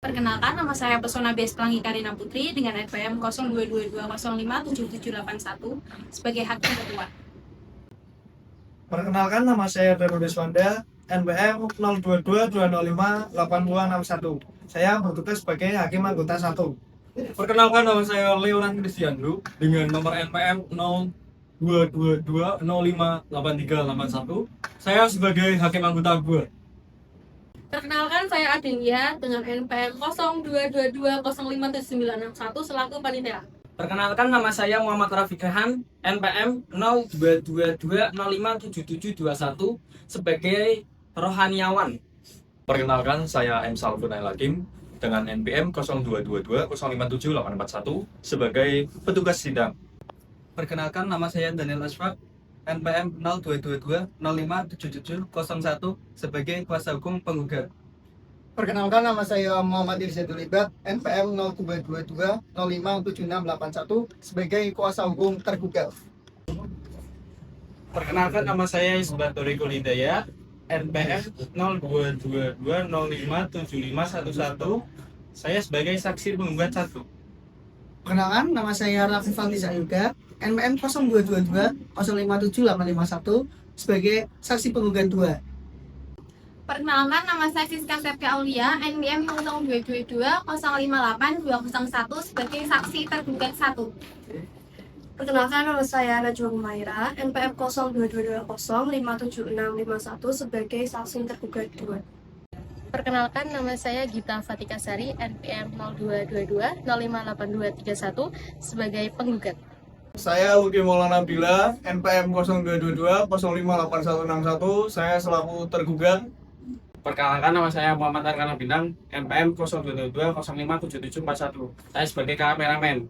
Perkenalkan, nama saya Pesona Bes Pelangi Karina Putri dengan NPM 0222057781 sebagai hakim ketua. Perkenalkan, nama saya Daru Deswanda, NPM 0222058261. Saya bertugas sebagai hakim anggota 1. Perkenalkan, nama saya Leonan Kristiandu dengan nomor NPM 0222058381. Saya sebagai hakim anggota 2. Perkenalkan, saya Adelia dengan NPM 0222057961 selaku panitia. Perkenalkan, nama saya Muhammad Rafiq Rehan, NPM 0222057721 sebagai rohaniawan. Perkenalkan, saya M. Salfun Hakim dengan NPM 0222057841 sebagai petugas sidang. Perkenalkan, nama saya Daniel Asfaq, NPM 0222057701 sebagai kuasa hukum penggugat. Perkenalkan, nama saya Muhammad Irzadul Ibad, NPM 0222057681 sebagai kuasa hukum tergugat. Perkenalkan, nama saya Isbat Torikul Hidayah, NPM 0222057511. Saya sebagai saksi penggugat 1. Perkenalkan, nama saya Raffi Faldisa Yuga, NPM 0222057851 sebagai saksi penggugat 2. Perkenalkan, nama saya Siska Septia Aulia, NPM 0222058201 sebagai saksi tergugat 1. Perkenalkan, nama saya Najwa Humaira, NPM 0222057651 sebagai saksi tergugat 2. Perkenalkan, nama saya Gita Fatika Sari, NPM 0222058231 sebagai penggugat. Saya Luki Maulana Bila, NPM 0222058161, saya selaku tergugat. Perkenalkan, nama saya Muhammad Arkana Bintang, NPM 0222057741. Saya sebagai kameramen.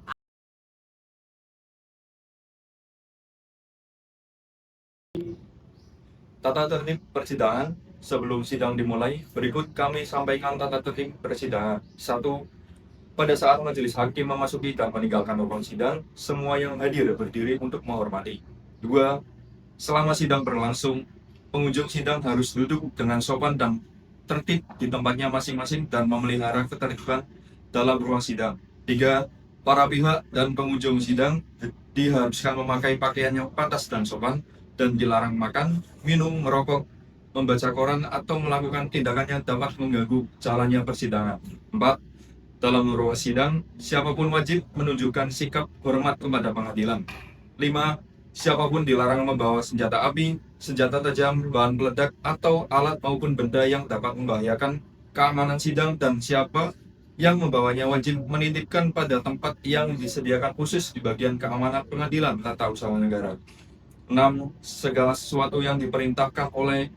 Tata tertib persidangan. Sebelum sidang dimulai, berikut kami sampaikan tata tertib persidangan. 1. Pada saat majelis hakim memasuki dan meninggalkan ruang sidang, semua yang hadir berdiri untuk menghormati. 2. Selama sidang berlangsung, pengunjung sidang harus duduk dengan sopan dan tertib di tempatnya masing-masing dan memelihara ketertiban dalam ruang sidang. 3. Para pihak dan pengunjung sidang diharuskan memakai pakaian yang pantas dan sopan dan dilarang makan, minum, merokok, membaca koran, atau melakukan tindakan yang dapat mengganggu jalannya persidangan. 4. Dalam ruang sidang, siapapun wajib menunjukkan sikap hormat kepada pengadilan. 5. Siapapun dilarang membawa senjata api, senjata tajam, bahan peledak, atau alat maupun benda yang dapat membahayakan keamanan sidang, dan siapa yang membawanya wajib menitipkan pada tempat yang disediakan khusus di bagian keamanan pengadilan tata usaha negara. 6. Segala sesuatu yang diperintahkan oleh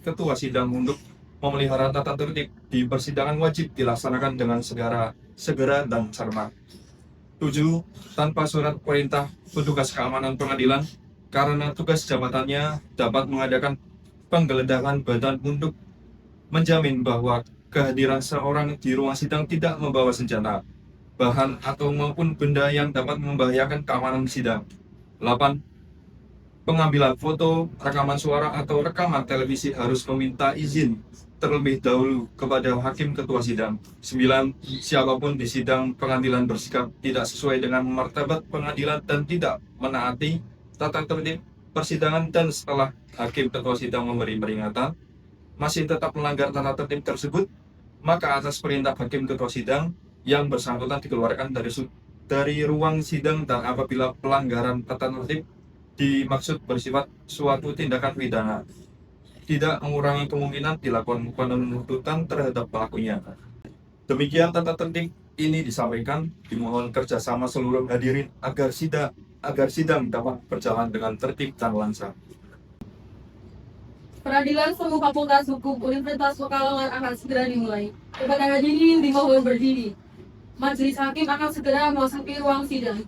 ketua sidang untuk memelihara tata tertib di persidangan wajib dilaksanakan dengan segera dan cermat. 7. Tanpa surat perintah petugas keamanan pengadilan, karena tugas jabatannya dapat mengadakan penggeledahan badan untuk menjamin bahwa kehadiran seorang di ruang sidang tidak membawa senjata, bahan, atau maupun benda yang dapat membahayakan keamanan sidang. 8. Pengambilan foto, rekaman suara, atau rekaman televisi harus meminta izin terlebih dahulu kepada hakim ketua sidang. 9. Siapapun di sidang pengadilan bersikap tidak sesuai dengan martabat pengadilan dan tidak menaati tata tertib persidangan, dan setelah hakim ketua sidang memberi peringatan masih tetap melanggar tata tertib tersebut, maka atas perintah hakim ketua sidang yang bersangkutan dikeluarkan dari ruang sidang, dan apabila pelanggaran tata tertib dimaksud bersifat suatu tindakan pidana, tidak mengurangi kemungkinan dilakukan penuntutan terhadap pelakunya. Demikian tata tertib ini disampaikan, dimohon kerjasama seluruh hadirin agar sidang dapat berjalan dengan tertib dan lancar. Peradilan Semu Fakultas Hukum Universitas Pekalongan akan segera dimulai. Kepada hadirin dimohon berdiri. Majelis hakim akan segera memasuki ruang sidang.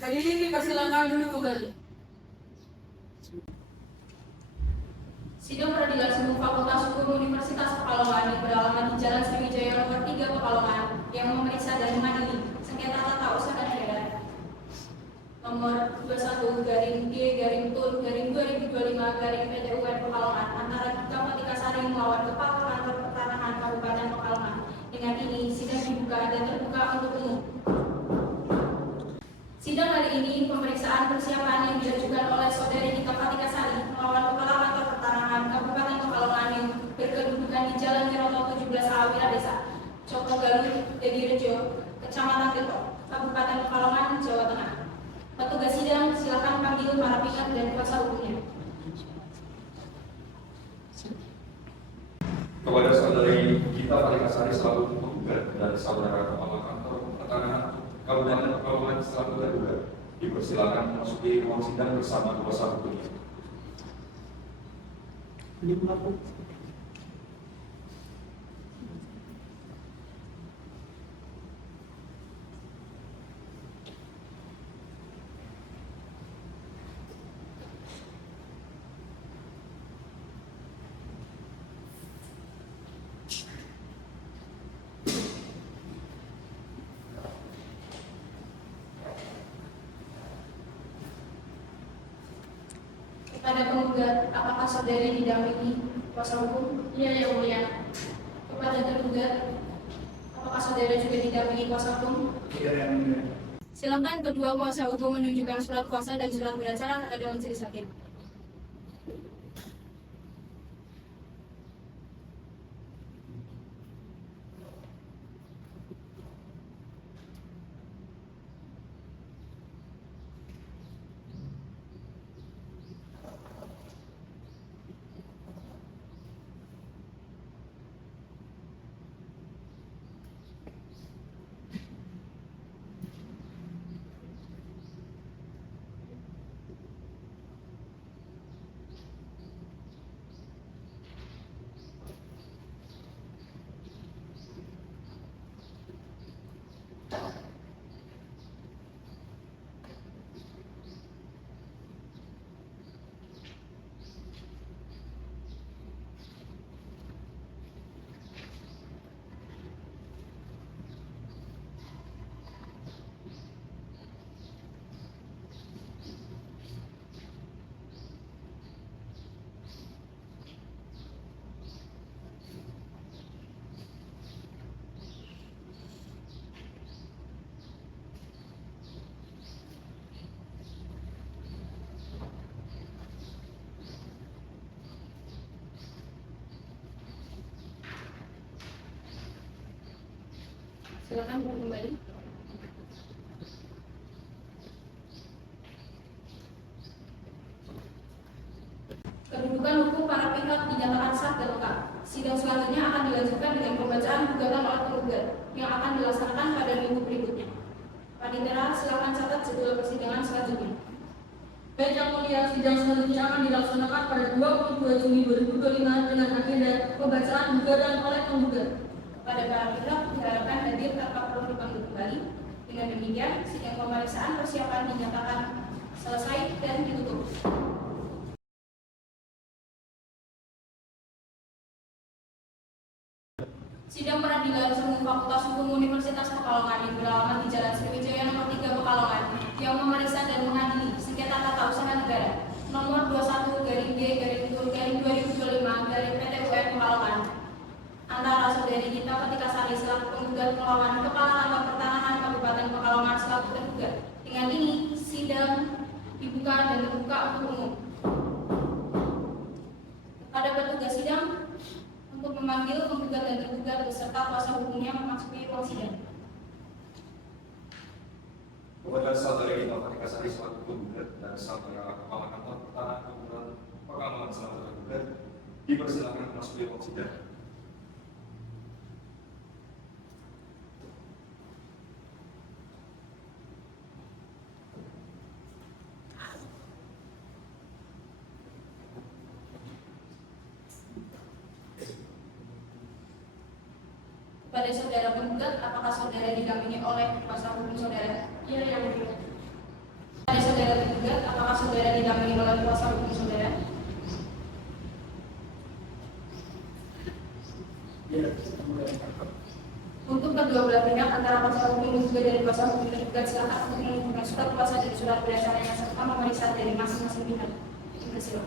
Hadirin dipersilakan duduk kembali. Sidang Peradilan Umum Fakultas Hukum Universitas Pekalongan yang beralamat di Jalan Sriwijaya Nomor 3 Pekalongan yang memeriksa dan mengadili sengketa tata usaha negara nomor 21-G-TUL-2025-PT UN Pekalongan antara Gita Fatika Sari melawan Kepala Kantor Pertanahan Kabupaten Pekalongan. Dengan ini sidang dibuka dan terbuka untuk umum. Sidang hari ini pemeriksaan persiapan yang diajukan oleh Saudari Gita Fatika Sari melawan Kepala Kantor Pertanahan Kabupaten Pekalongan yang berkedudukan di Jalan Wiroto 17A Wiradesa, Cokogaluh, Dedirejo, Kecamatan Getok, Kabupaten Pekalongan, Jawa Tengah. Petugas sidang silakan panggil para pihak dan kuasa hukumnya. Kepada Saudari Gita Fatika Sari selaku penggugat dan Saudara Kepala Kantor Pertanahan Kabupaten Pekalongan selaku tergugat dipersilakan memasuki ruang sidang bersama kuasa hukumnya. Kepada penggugat, apakah saudari didampingi kuasa hukum? Iya, yang mulia. Kepada tergugat, apakah saudara juga didampingi kuasa hukum? Iya, yang mulia. Silakan kedua kuasa hukum menunjukkan surat kuasa dan surat berdasar kepada majelis hakim. Silakan kembali. Kedudukan hukum para pihak dinyatakan sah dan lengkap. Sidang selanjutnya akan dilanjutkan dengan pembacaan gugatan oleh penggugat yang akan dilaksanakan pada minggu berikutnya. Panitera, silakan catat jadwal persidangan selanjutnya. Baik yang mulia, sidang selanjutnya akan dilaksanakan pada 22 Juni 2025 dengan agenda pembacaan gugatan oleh penggugat. Pada para pihak diharapkan hadir tanpa perlu dipanggil kembali. Dengan demikian, sidang pemeriksaan persiapan dinyatakan selesai dan ditutup. Sidang Peradilan Umum Fakultas Hukum Universitas Pekalongan yang beralamat di Jalan Sriwijaya Nomor 3 Pekalongan yang memeriksa dan mengadili sengketa tata usaha negara nomor 21-G-TUL-2025-PT UN Pekalongan antara Saudari Gita Fatika Sari selaku penggugat melawan Kepala Kantor Pertanahan Kabupaten Pekalongan selaku tergugat. Dengan ini sidang dibuka dan terbuka untuk umum. Pada petugas sidang untuk memanggil penggugat dan tergugat beserta kuasa hukumnya memasuki ruang sidang. Kepada Saudari Gita Fatika Sari selaku penggugat dan Saudara Kepala Kantor Pertanahan Kabupaten Pekalongan selaku tergugat dipersilakan memasuki ruang sidang. Kepada saudara penggugat, apakah saudara didampingi oleh kuasa hukum saudara? Iya, yang mulia. Kepada saudara penggugat, apakah saudara didampingi oleh kuasa hukum saudara? Untuk kedua belah pihak antara kuasa hukum dan juga dari kuasa hukum tergugat silakan untuk mengumpulkan surat kuasa dan surat berdasarnya serta memeriksa dari masing-masing pihak. Terima kasih.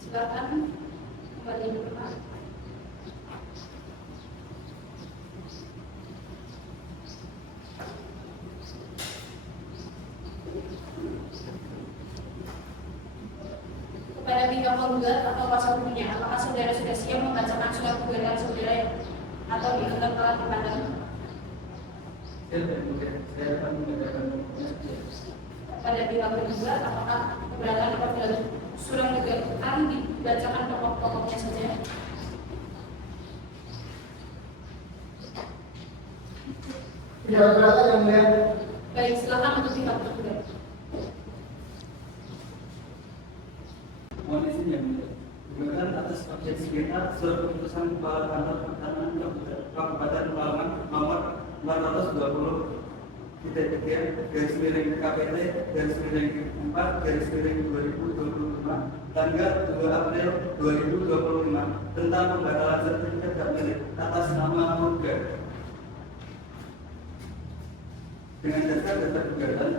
Silakan kembali ke depan. Kepada pihak penggugat atau kuasa hukumnya, apakah saudara sudah siap membacakan surat gugatan saudara atau dianggap telah dipandang? Pada pihak penggugat, apakah keberatan apabila surat gugatan dibacakan pokok-pokoknya saja? Tidak keberatan yang mulia. Baik, silakan untuk pihak penggugat. Mohon izin yang mulia. Gugatan atas objeksi kita surat keputusan Kepala Kantor Pertahanan Kabupaten Pekalongan nomor 420 garis miring KPT garis miring 4 garis miring 2025 tanggal 2 April 2025 tentang pembatalan sertifikat hak milik atas nama penggugat. Dengan dasar gugatan,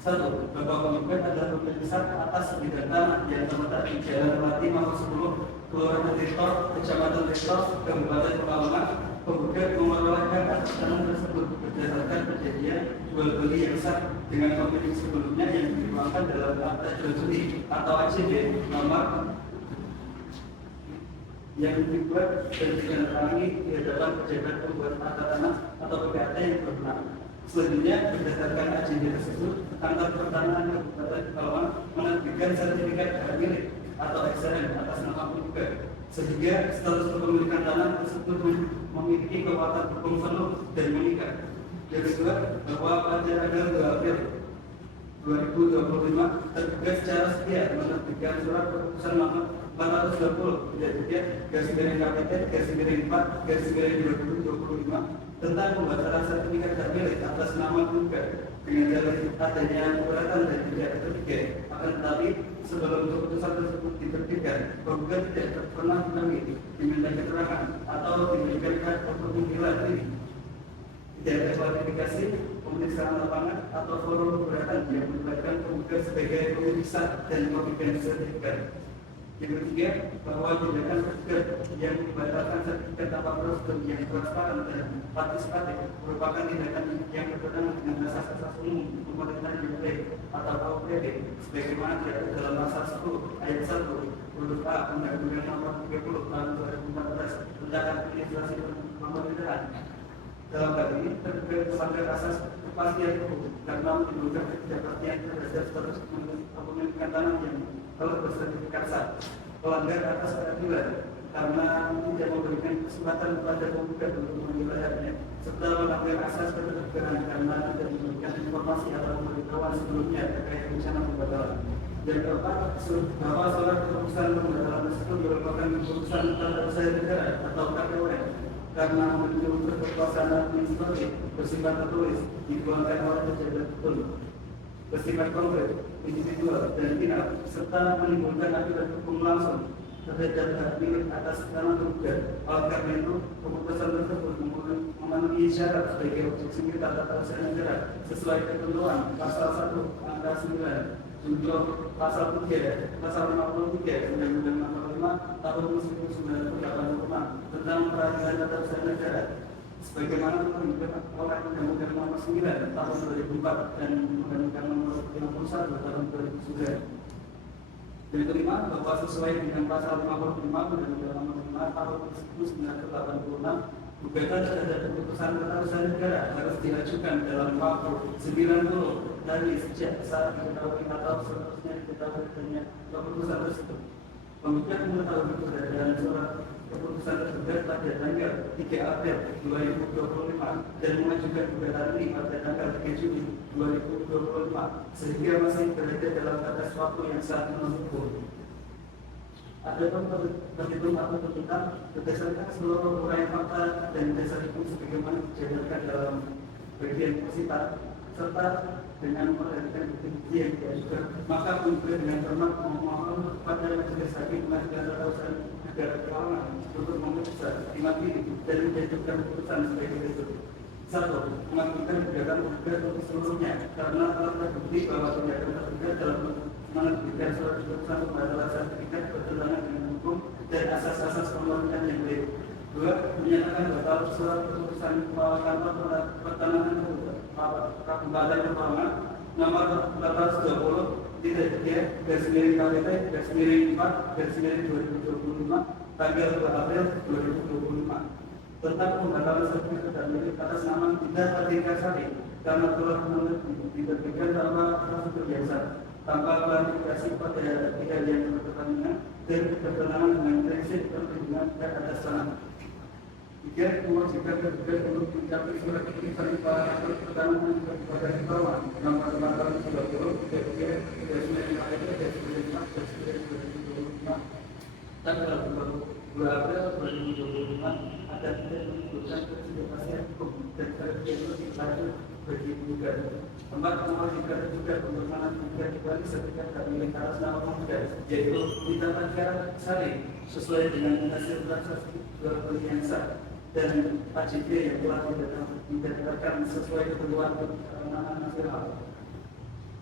1. Bahwa penggugat adalah pemilik besar atas bidang tanah yang terletak di Jalan Melati Nomor 10, Kelurahan Tirto, Kecamatan Tirto, Kabupaten Pekalongan. Penggugat memperoleh hak atas tanah tersebut berdasarkan perjanjian jual beli yang sah dengan pemilik sebelumnya yang dituangkan dalam akta jual beli atau AJB nomor yang dibuat dan ditandatangani di hadapan pejabat pembuat akta tanah atau PPAT yang berwenang. Selanjutnya, berdasarkan AJB tersebut, Kantor Pertanahan Kabupaten Pekalongan menerbitkan sertifikat hak milik atau SRM atas nama penggugat, sehingga status kepemilikan tanah tersebut memiliki kekuatan hukum penuh dan mengikat. Yang kedua, bahwa pada tanggal 2 April 2025 tergugat secara setia menerbitkan surat keputusan nomor 420 garis miring KPT garis miring 4 garis miring 2025 tentang pembatalan sertifikat hak milik atas nama penggugat dengan dalil adanya keberatan dan tidak ketiga. Akan tetapi sebelum keputusan tersebut diterbitkan, penggugat tidak pernah diminta keterangan atau diberikan hak untuk menghilang diri. Tidak ada klarifikasi, pemeriksaan lapangan atau forum keberatan yang melibatkan penggugat sebagai pemilik sah dan pemegang sertifikat. Yang ketiga, bahwa tindakan penggugat yang membatalkan sertifikat tanpa prosedur yang transparan dan partisipatif merupakan tindakan yang bertentangan dengan asas-asas umum pemerintahan yang baik atau KUHP sebagaimana diatur dalam pasal 10 ayat 1 huruf A Undang-Undang Nomor 30 Tahun 2014 tentang administrasi pemerintahan. Dalam hal ini tergugat melanggar asas kepastian hukum karena menimbulkan ketidakpastian terhadap status kepemilikan tanah yang telah bersertifikat sah, melanggar atas keadilan karena tidak memberikan kesempatan kepada penggugat untuk menilai haknya, serta melanggar asas keterbukaan karena tidak memberikan informasi atau pemberitahuan sebelumnya terkait rencana pembatalan. Yang keempat, bahwa surat keputusan pembatalan tersebut merupakan keputusan tata usaha negara atau KPUN karena memiliki kekuasaan administratif bersifat tertulis dituangkan oleh pejabat tertentu, bersifat konkret, individual dan final, serta menimbulkan akibat hukum langsung terhadap hak milik atas nama tergugat. Oleh karena itu, keputusan tersebut memenuhi syarat sebagai objek sengketa tata usaha negara sesuai ketentuan pasal 1 angka 9 junto pasal 3 pasal 53 Undang-Undang Nomor 5 Tahun 1985 tentang peradilan tata usaha negara, sebagaimana telah oleh Undang-Undang Nomor 9 Tahun 2004 dan Undang-Undang Nomor 51 Tahun 2009. Yang kelima, bahwa sesuai dengan pasal 55 Undang-Undang Nomor 5 Tahun 1986, gugatan terhadap keputusan tata usaha negara harus diajukan dalam waktu 90 hari sejak saat diketahui atau seterusnya diketahui adanya keputusan tersebut. Penggugat mengetahui keberadaan surat keputusan tersebut pada tanggal 3 April 2025 dan mengajukan gugatan ini pada tanggal 3 Juni 2025 sehingga masih berada dalam batas waktu yang sangat menentu. Adapun perhitung atau tuntutan berdasarkan seluruh uraian fakta dan dasar hukum sebagaimana dijabarkan dalam bagian posita serta dengan memperhatikan bukti yang diajukan, maka penggugat dengan hormat memohon kepada majelis hakim pengadilan tata usaha negara Keuangan untuk memutuskan dimatiri dan menjatuhkan keputusan sebagai berikut. 1. Mengajukan gugatan penggugat untuk seluruhnya karena telah terbukti bahwa tindakan tergugat dalam menerbitkan surat keputusan pembatalan sertifikat bertentangan dengan hukum dan asas-asas pemerintahan yang baik. 2. Menyatakan batal surat keputusan kantor pertanahan Kabupaten Pekalongan nomor 420 3/KPT/4/2025 tanggal 2 April 2025 tentang pembatalan sertifikat dan milik atas nama Gita Fatika Sari karena telah diterbitkan tanpa prosedur biasa, tanpa klarifikasi pada pihak yang berkepentingan dan bertentangan dengan prinsip perlindungan hak atas tanah. 3. Mewajibkan tergugat untuk mencapai surat keputusan para pertanahan Kabupaten Pekalongan nomor 420 tanggal 2 April 2025 ada tidak menunjukkan kepastian hukum dan verifikasi lanjut bagi penggugat. 4. Mewajibkan tergugat untuk mengajukan kembali sertifikat hak milik atas nama penggugat, yaitu Gita Fatika Sari sesuai dengan hasil transaksi jual beli yang sah dan AJB yang telah didaftarkan sesuai ketentuan keamanan nasional.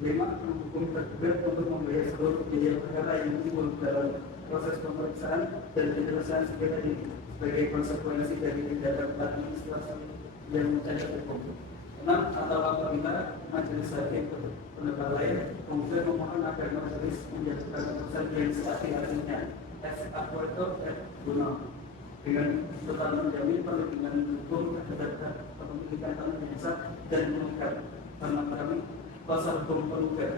5. Menghukum tergugat untuk membayar seluruh biaya perkara yang timbul dalam proses pemeriksaan dan penyelesaian sengketa ini sebagai konsekuensi dari tindakan administrasi yang mencacat hukum. 6. Atau apabila majelis hakim pendapat lain, penggugat memohon agar majelis menjatuhkan keputusan yang seartinya ex aequo et bono dengan total menjamin perlindungan hukum terhadap kepemilikan tanah yang sah dan mengikat tanah kami kuasa hukum penggugat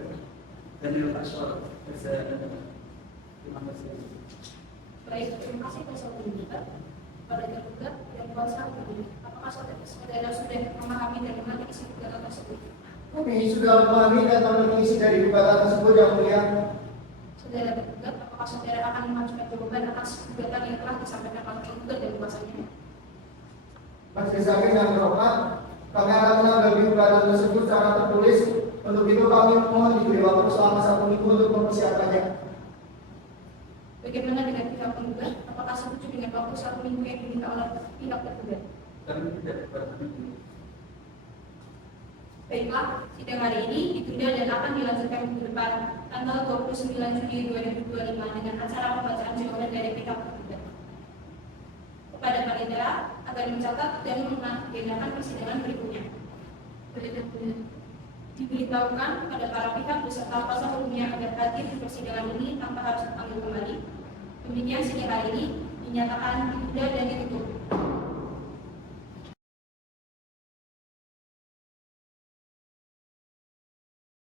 Daniel Ashor. Terima kasih. Baik, terima kasih kuasa hukum kita pada tergugat dan kuasa hukum. Apakah saudara sudah memahami dan mengerti isi gugatan tersebut? Kami sudah memahami dan mengerti isi dari gugatan tersebut, yang mulia. Saudara tergugat, apakah saudara akan mengajukan jawaban atas gugatan yang telah disampaikan oleh tergugat dan kuasanya? Majelis hakim yang terhormat, kami akan menanggapi gugatan tersebut secara tertulis. Untuk itu kami mohon diberi waktu selama 1 minggu untuk mempersiapkannya. Bagaimana dengan pihak penggugat? Apakah setuju dengan waktu 1 minggu yang diminta oleh pihak tergugat? Kami tidak bersetuju. Baiklah, sidang hari ini ditunda dan akan dilanjutkan minggu depan tanggal 29 Juli 2025 dengan acara pembacaan jawaban dari pihak tergugat. Kepada panitia agar mencatat dan mengagendakan persidangan berikutnya. Diberitahukan kepada para pihak beserta kuasa hukumnya agar hadir di persidangan ini tanpa harus dipanggil kembali. Demikian sidang hari ini dinyatakan ditunda dan ditutup.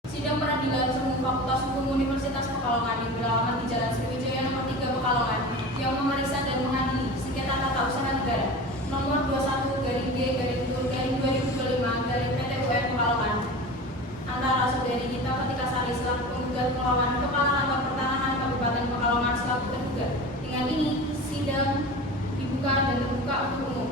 Sidang peradilan umum Fakultas Hukum Universitas Pekalongan yang beralamat di Jalan Sriwijaya Nomor 3 Pekalongan yang memeriksa dan mengadili sengketa tata usaha negara nomor 21-G-2025-PT Pekalongan antara saudari Gita Fatika Sari selaku penggugat melawan Kepala Kantor Pertanahan Kabupaten Pekalongan selaku tergugat. Dengan ini sidang dibuka dan terbuka untuk umum.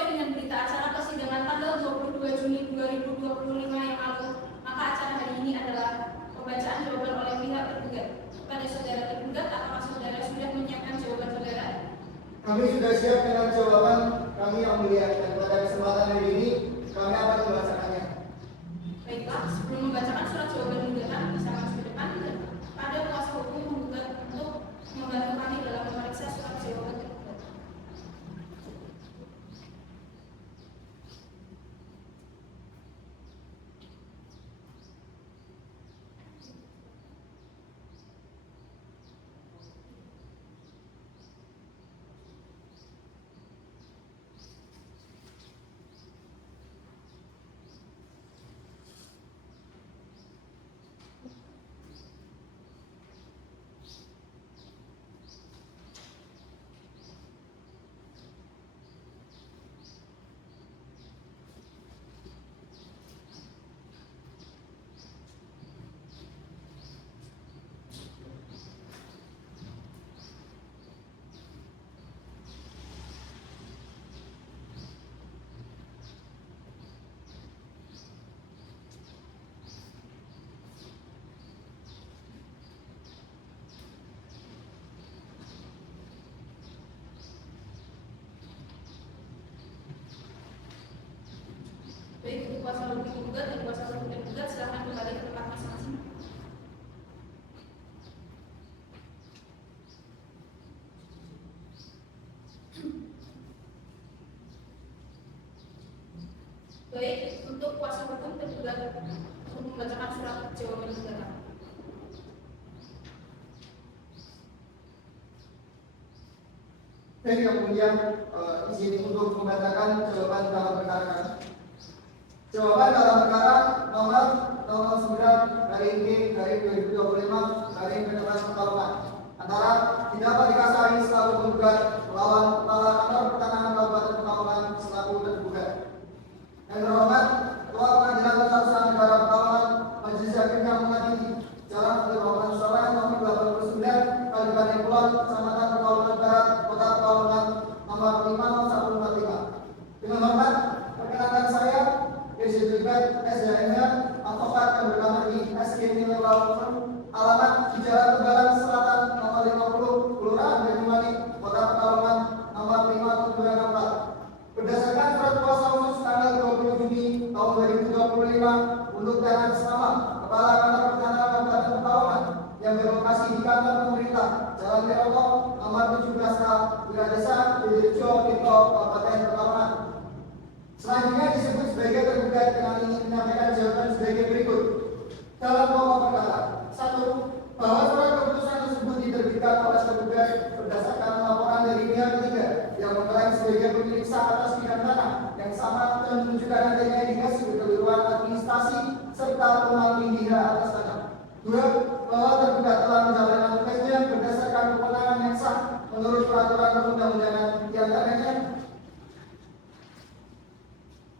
Sesuai dengan berita acara persidangan tanggal 22 Juni 2025 yang lalu, maka acara hari ini adalah pembacaan jawaban oleh pihak tergugat. Pada saudara tergugat, apakah saudara sudah menyiapkan jawaban saudara? Kami sudah siap dengan jawaban kami yang mulia, dan pada kesempatan hari ini kami akan membacakannya. Baiklah, sebelum membacakan surat jawaban gugatan, bisa maju ke depan dan pada kuasa hukum menggugat untuk membantu kami dalam memeriksa surat jawaban tergugat. Baik, untuk kuasa hukum tergugat dan kuasa hukum tergugat silakan kembali ke tempat masing-masing. Baik, untuk kuasa hukum tergugat untuk membacakan surat jawaban gugatan. Baik, yang mulia, izin untuk membacakan jawaban dalam perkara kami. Jawaban dalam perkara nomor 09 garing B garing 2025 garing Penerbangan Pekalongan antara dapat dikasari selaku penggugat melawan Kepala Kantor Pertanahan Kabupaten Pekalongan selaku tergugat. Yang terhormat Ketua Pengadilan Tata Usaha Negara Pekalongan Majelis Hakim yang mengadili Jalan Pekalongan Sore nomor 89 Kalibaning Kulon Kecamatan Pekalongan Barat Kota Pekalongan nomor 50145. Dengan hormat perkenalkan saya Tergugat SDM-nya advokat yang bernama di SK Nilai Law alamat di Jalan Tegalan Selatan nomor 50 Kelurahan Banyumanik Kota Pekalongan nomor 5724. Berdasarkan surat kuasa khusus tanggal 20 Juni tahun 2025 untuk dan sama Kepala Kantor Pertanahan Kabupaten Pekalongan yang berlokasi di kantor pemerintah Jalan Wiroto nomor 17A Wiradesa Widirjo Tirto Kabupaten Pekalongan. Selanjutnya disebut sebagai tergugat dengan ingin menyampaikan jawaban sebagai berikut. Dalam pokok perkara, 1. Bahwa surat keputusan tersebut diterbitkan oleh tergugat berdasarkan laporan dari pihak ketiga yang mengklaim sebagai pemilik sah atas bidang tanah yang sama dan menunjukkan adanya indikasi kekeliruan administrasi serta tumpang-tindih atas tanah. 2. Bahwa tergugat telah menjalankan tugasnya berdasarkan kewenangan yang sah menurut peraturan perundang-undangan di antaranya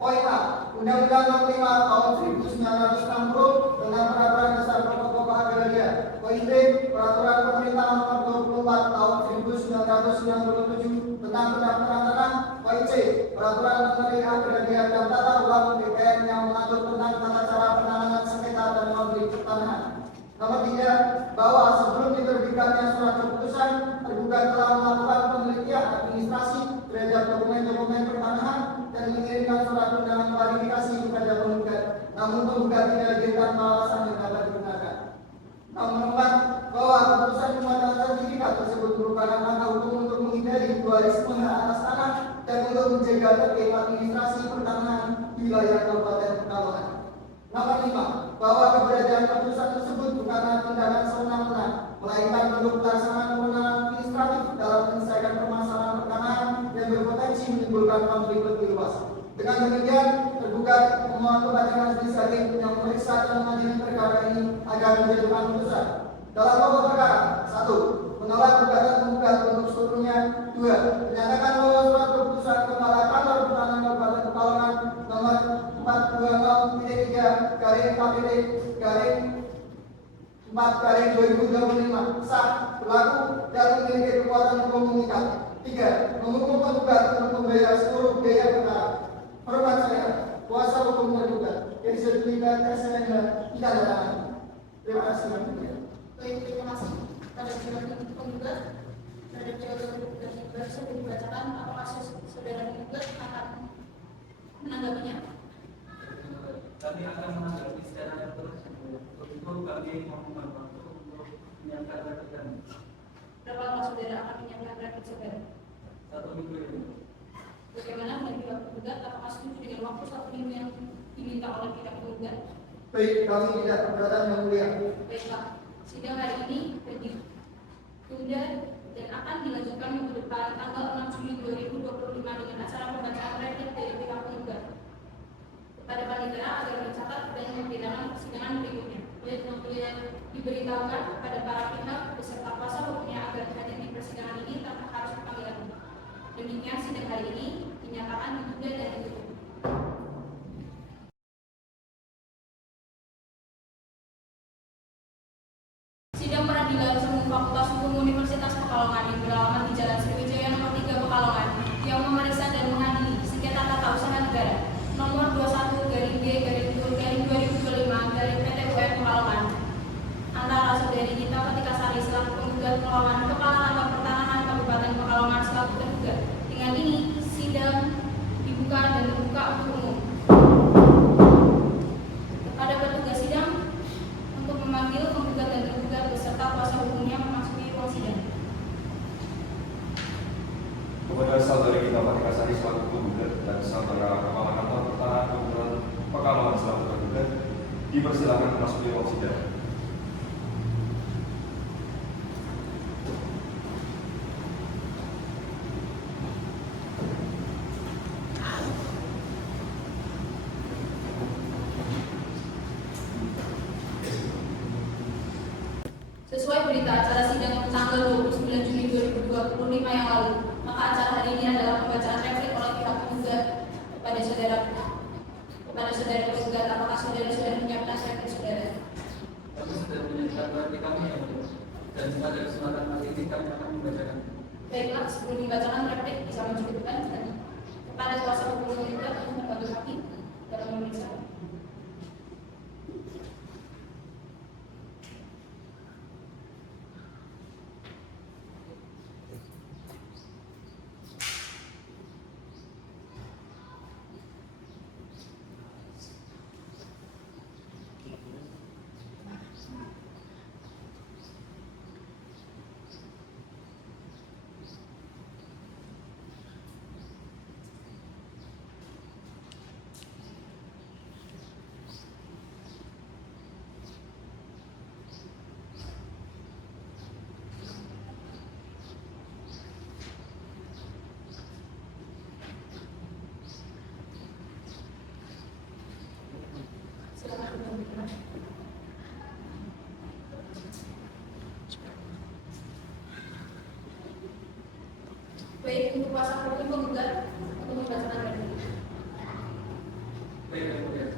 Poin A, Undang-Undang 65 Tahun 1960 tentang Peraturan Dasar Pokok-Pokok Agraria. Poin B, Peraturan Pemerintah Nomor 24 Tahun 1997 tentang Pendaftaran Tanah. Poin C, Peraturan Menteri Agraria dan Tata Ruang BPN yang mengatur tentang tata cara penanganan sengketa dan konflik pertanahan. Nomor 3, bahwa sebelum diterbitkannya surat keputusan, tergugat telah melakukan penelitian administrasi terhadap dokumen-dokumen pertanahan dan mengirimkan surat undangan klarifikasi kepada penggugat. Namun penggugat tidak hadirkan alasan yang dapat digunakan. Nomor 4, bahwa keputusan pembuatan sertifikat tersebut merupakan langkah hukum untuk menghindari dualisme hak atas tanah dan untuk menjaga tertib administrasi pertanahan di wilayah Kabupaten Pekalongan. Nomor 5, bahwa keberadaan keputusan tersebut bukanlah tindakan sewenang-wenang, melainkan bentuk pelaksanaan kewenangan administratif dalam menyelesaikan permasalahan pertanahan yang berpotensi menimbulkan konflik lebih luas. Dengan demikian, tergugat memohon kepada majelis hakim yang memeriksa dan mengadili perkara ini agar menjatuhkan putusan. Dalam pokok perkara, 1. Menolak gugatan penggugat untuk seluruhnya. 2. Menyatakan bahwa surat keputusan Kepala Kantor Pertanahan Kabupaten Pekalongan nomor 420.3 garing KPT garing 4 garing 2025 sah, berlaku dan memiliki kekuatan hukum mengikat. 3. Menghukum penggugat untuk membayar seluruh biaya perkara. Hormat saya, kuasa hukum tergugat yang sertifikat SNM tidak tanda tangan. Terima kasih Yang Mulia. Baik, terima kasih pada jawaban penggugat. Terhadap jawaban penggugat yang baru saja dibacakan, apakah saudara penggugat akan menanggapinya? Kami akan menanggapi secara terus. Untuk kami memohon waktu untuk menyiapkan rapid kami. Berapa lama saudara akan menyiapkan rapid saudara? 1 minggu ini. Bagaimana menurut pihak penggugat? Apakah setuju dengan waktu 1 minggu yang diminta oleh pihak penggugat? Baik, kami tidak keberatan Yang Mulia. Baiklah, sidang hari ini ditunda dan akan dilanjutkan minggu depan tanggal 6 Juli 2025 dengan acara pembacaan replik dari pihak penggugat kepada panitia agar mencatat dan membedakan persidangan berikutnya. Yang Mulia diberitahukan kepada para pihak beserta kuasa hukumnya agar hadir di persidangan ini tanpa harus dipanggil lagi. Demikian sidang hari ini dinyatakan ditunda dan ditutup. Sidang peradilan umum Fakultas Hukum Universitas Pekalongan yang beralamat di Jalan Sriwijaya nomor 3 Pekalongan yang memeriksa dan mengadili sengketa tata usaha negara nomor 21/G/2025 dari PT UN Pekalongan antara saudari Gita Fatika Sari selaku penggugat melawan Kepala Kantor Pertanahan Kabupaten Pekalongan selaku tergugat. Dengan ini sidang dibuka dan terbuka untuk umum. Kepada petugas sidang untuk memanggil penggugat dan tergugat beserta kuasa hukumnya memasuki ruang sidang. Kepada saudari Gita Fatika Sari selaku penggugat dan saudara Kepala Kantor Pertanahan Kabupaten Pekalongan selaku tergugat dipersilakan memasuki ruang sidang. Sesuai berita acara sidang tanggal 29 Juni 2025 yang lalu, maka acara hari ini adalah pembacaan replik oleh pihak penggugat kepada saudara penggugat. Apakah saudara sudah menyiapkan replik saudara? Kami sudah menyiapkan rapid kami yang mulia. Dan pada kesempatan kali ini kami akan membacakan. Baiklah, sebelum dibacakan replik bisa maju ke depan dan kepada kuasa hukum penggugat untuk membantu hakim dalam memeriksa. Baik, untuk kuasa hukum penggugat untuk membacakan replik. Baik, Yang Mulia.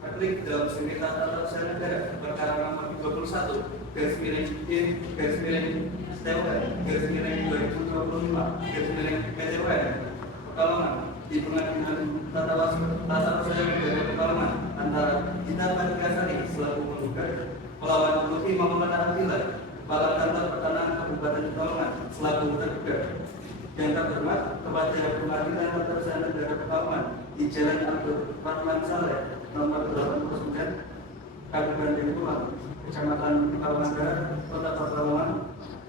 Replik dalam sengketa tata usaha negara perkara nomor 21 garis-miring-TUN-2025 Pekalongan di Pengadilan Tata Usaha Negara Pekalongan antara Gita Fatika Sari selaku penggugat melawan Lutfi Muhammad Abdillah Kepala Kantor Pertanahan Kabupaten Pekalongan selaku tergugat. Yang terhormat kepada Pengadilan Tata Usaha Negara Pekalongan di Jalan Abdul Rahman Saleh nomor 89 Kabupaten Tulang, Kecamatan Pekalongan Barat, Kota Pekalongan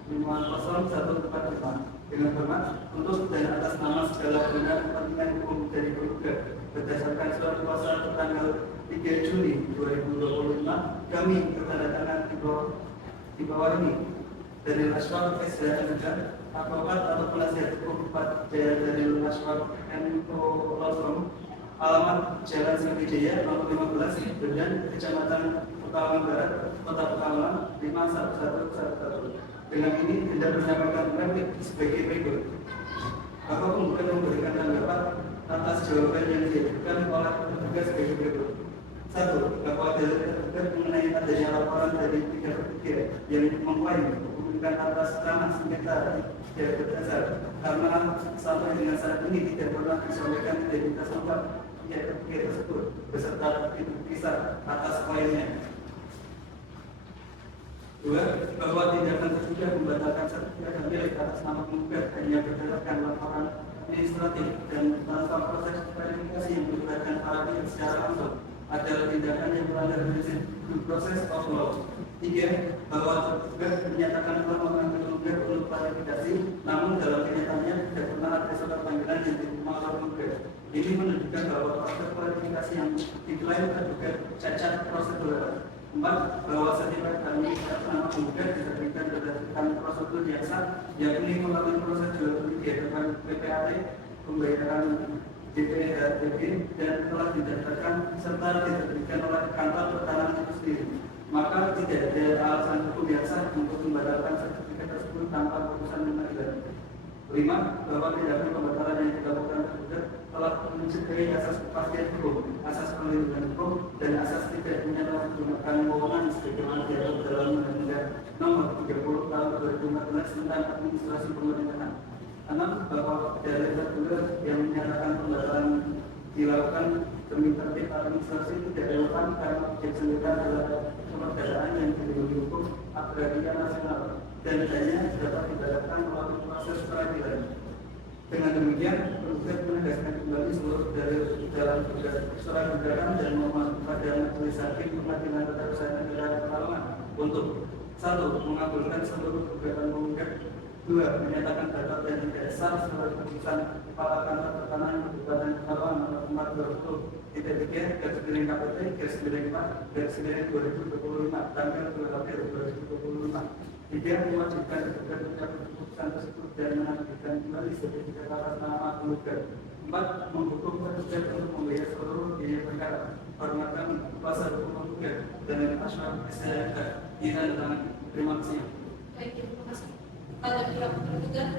50145 dengan hormat untuk dan atas nama segala benar kepentingan hukum dari penggugat berdasarkan surat kuasa tanggal 3 Juli 2025 kami bertandatangan di bawah ini dari Aswab SDNK advokat atau penasihat hukum 4 dari Aswab NU Losrom alamat Jalan Sriwijaya nomor 15 Bedan Kecamatan Pekalongan Barat Kota Pekalongan 51111. Dengan ini hendak menyampaikan replik sebagai berikut. Bahwa penggugat memberikan tanggapan atas jawaban yang diberikan oleh petugas sebagai berikut. 1. Bahwa dalil tergugat mengenai adanya laporan dari pihak ketiga yang mengklaim memberikan atas ranah sengketa tidak berdasar karena sampai dengan saat ini tidak pernah disampaikan identitas lengkap pihak tersebut beserta bukti sah atas kliennya. Dua, bahwa tindakan terduga membatalkan sertifikat milik atas nama penggugat hanya berdasarkan laporan administratif dan tanpa proses verifikasi yang melibatkan para pihak secara langsung adalah tindakan yang melanggar prinsip due process of law. Tiga, bahwa terduga menyatakan telah mengambil penggugat untuk klarifikasi, namun dalam kenyataannya tidak pernah ada surat panggilan yang diterima oleh penggugat. Ini menunjukkan bahwa proses klarifikasi yang diklaim terduga cacat prosedural. Empat, bahwa sertifikat administratif nama penggugat diterbitkan berdasarkan prosedur yang sah, yakni melalui proses jual beli di hadapan PPAT, pembayaran DPRDB, dan telah didaftarkan serta diterbitkan oleh kantor pertanahan itu sendiri. Maka tidak ada alasan hukum yang sah untuk membatalkan sertifikat tersebut tanpa putusan pengadilan. Lima, bahwa tindakan pembatalan yang dilakukan tergugat telah mencederai asas kepastian hukum, asas perlindungan hukum, dan asas tidak menyalahgunakan wewenang sebagaimana diatur dalam Undang-Undang Nomor 30 Tahun 2014 tentang Administrasi Pemerintahan. Enam, bahwa dalil tergugat yang menyatakan pembatalan dilakukan demi tertib administrasi tidak relevan karena objek sengketa adalah kemerdekaan yang dilindungi hukum agraria nasional dan hanya dapat dibatalkan melalui proses peradilan. Dengan demikian, penggugat menegaskan kembali seluruh dalil dalam surat gugatan dan memohon kepada Majelis Hakim Pengadilan Tata Usaha Negara Pekalongan untuk satu, mengabulkan seluruh gugatan penggugat. Dua, menyatakan batal dan tidak sah surat keputusan Kepala Kantor Pertanahan Kabupaten Pekalongan nomor 420 garis miring KPT garis miring 4 garis miring 2025 tanggal 2 April 2025. Tiga, mewajibkan tergugat mencabut keputusan tersebut dan menerbitkan kembali sertifikat atas nama penggugat. Empat, menghukum tergugat untuk membayar seluruh biaya perkara. Hormat kami, kuasa hukum penggugat dan Ashraf SDMK. Terima kasih. Baik, terima kasih. Pada pihak tergugat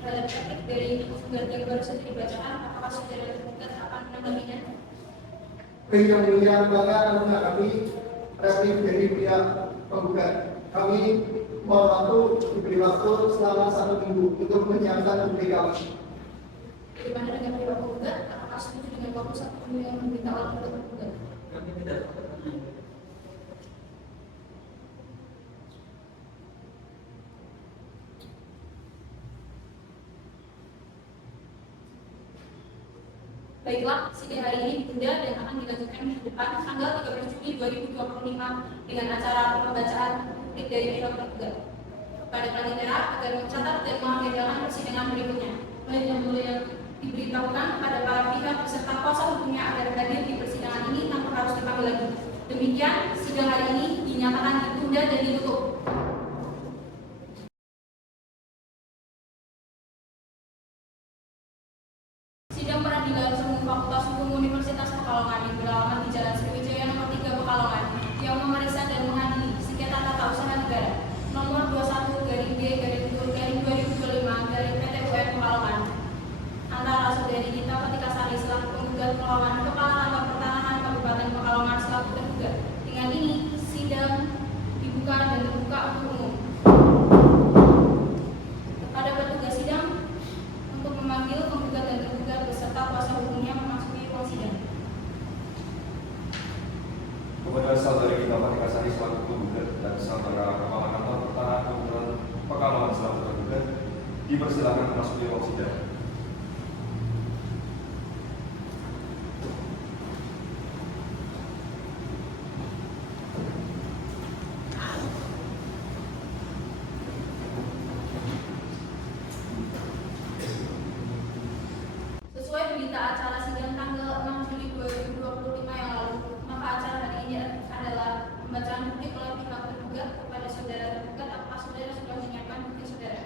terhadap praktik dari penggugat yang baru saja dibacakan, apakah saudara tergugat akan menanggapinya? Baik, yang mulia Bapak menanggapi replik dari pihak penggugat. Kami mohon waktu diberi waktu selama 1 minggu untuk menyiapkan bukti kami. Bagaimana dengan pihak penggugat? Apakah setuju dengan waktu 1 minggu yang diminta oleh pihak penggugat? Kami tidak. Baiklah, sidang hari ini ditunda dan akan dilanjutkan minggu depan tanggal 13 Juli 2025 dengan acara pembacaan replik dari pihak tergugat. Pada penyelenggara agar mencatat dan mengagendakan persidangan berikutnya. Baik yang mulia, diberitahukan kepada para pihak beserta kuasa hukumnya agar hadir di persidangan ini tanpa harus dipanggil lagi. Demikian, sidang hari ini dinyatakan ditunda dan ditutup. Sidang Peradilan Umum Fakultas Hukum Universitas Pekalongan yang beralamat di Jalan Sriwijaya Nomor 3 Pekalongan yang memeriksa dan mengadili sengketa tata usaha negara nomor 21-G-2025-PT UN Pekalongan antara saudari Gita Fatika Sari selaku penggugat melawan Kepala Kantor Pertanahan Kabupaten Pekalongan selaku tergugat. Dengan ini sidang dibuka dan terbuka untuk umum. Kepada petugas sidang untuk memanggil penggugat dan tergugat beserta kuasa hukumnya memasuki ruang sidang. Kepada saudari Gita Fatika Sari selaku penggugat dan saudara Kepala Kantor Pertanahan Kabupaten Pekalongan selaku tergugat dipersilakan memasuki ruang sidang. Sesuai berita acara sidang tanggal 6 Juli 2025 yang lalu, maka acara hari ini adalah pembacaan bukti oleh pihak tergugat kepada saudara tergugat. Apakah saudara sudah menyiapkan bukti saudara?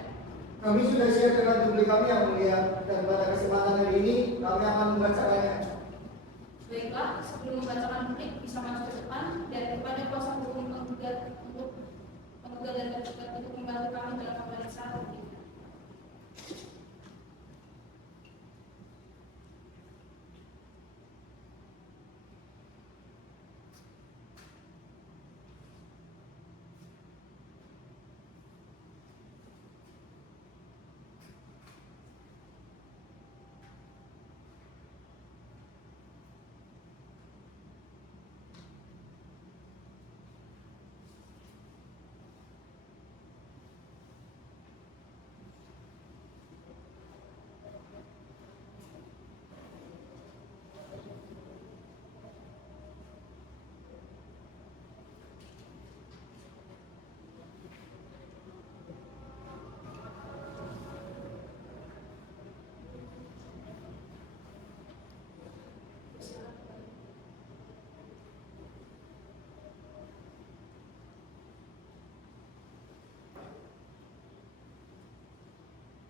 Kami sudah siap dengan bukti kami yang mulia dan pada kesempatan hari ini kami akan membacakannya. Baiklah, sebelum membacakan bukti bisa maju ke depan dan kepada kuasa hukum penggugat untuk penggugat dan tergugat untuk membantu kami dalam pemeriksaan bukti.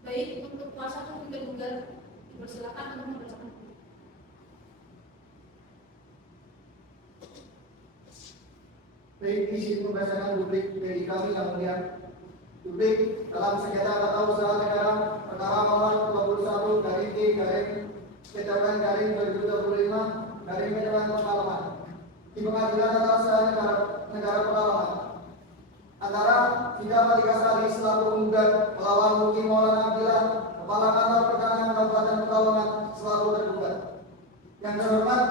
Baik, untuk kuasa hukum tergugat dipersilakan untuk membacakan. Baik, izin membacakan duplik dari kami yang mulia. Duplik dalam sengketa tata usaha negara perkara nomor 21 garing T garing Kejawan garing 2025 garing Kejawan Pekalongan di Pengadilan Tata Usaha Negara Pekalongan antara Gita Fatika Sari selaku penggugat melawan Muki Maulana Abdillah Kepala Kantor Pertanahan Kabupaten Pekalongan selaku tergugat. Yang terhormat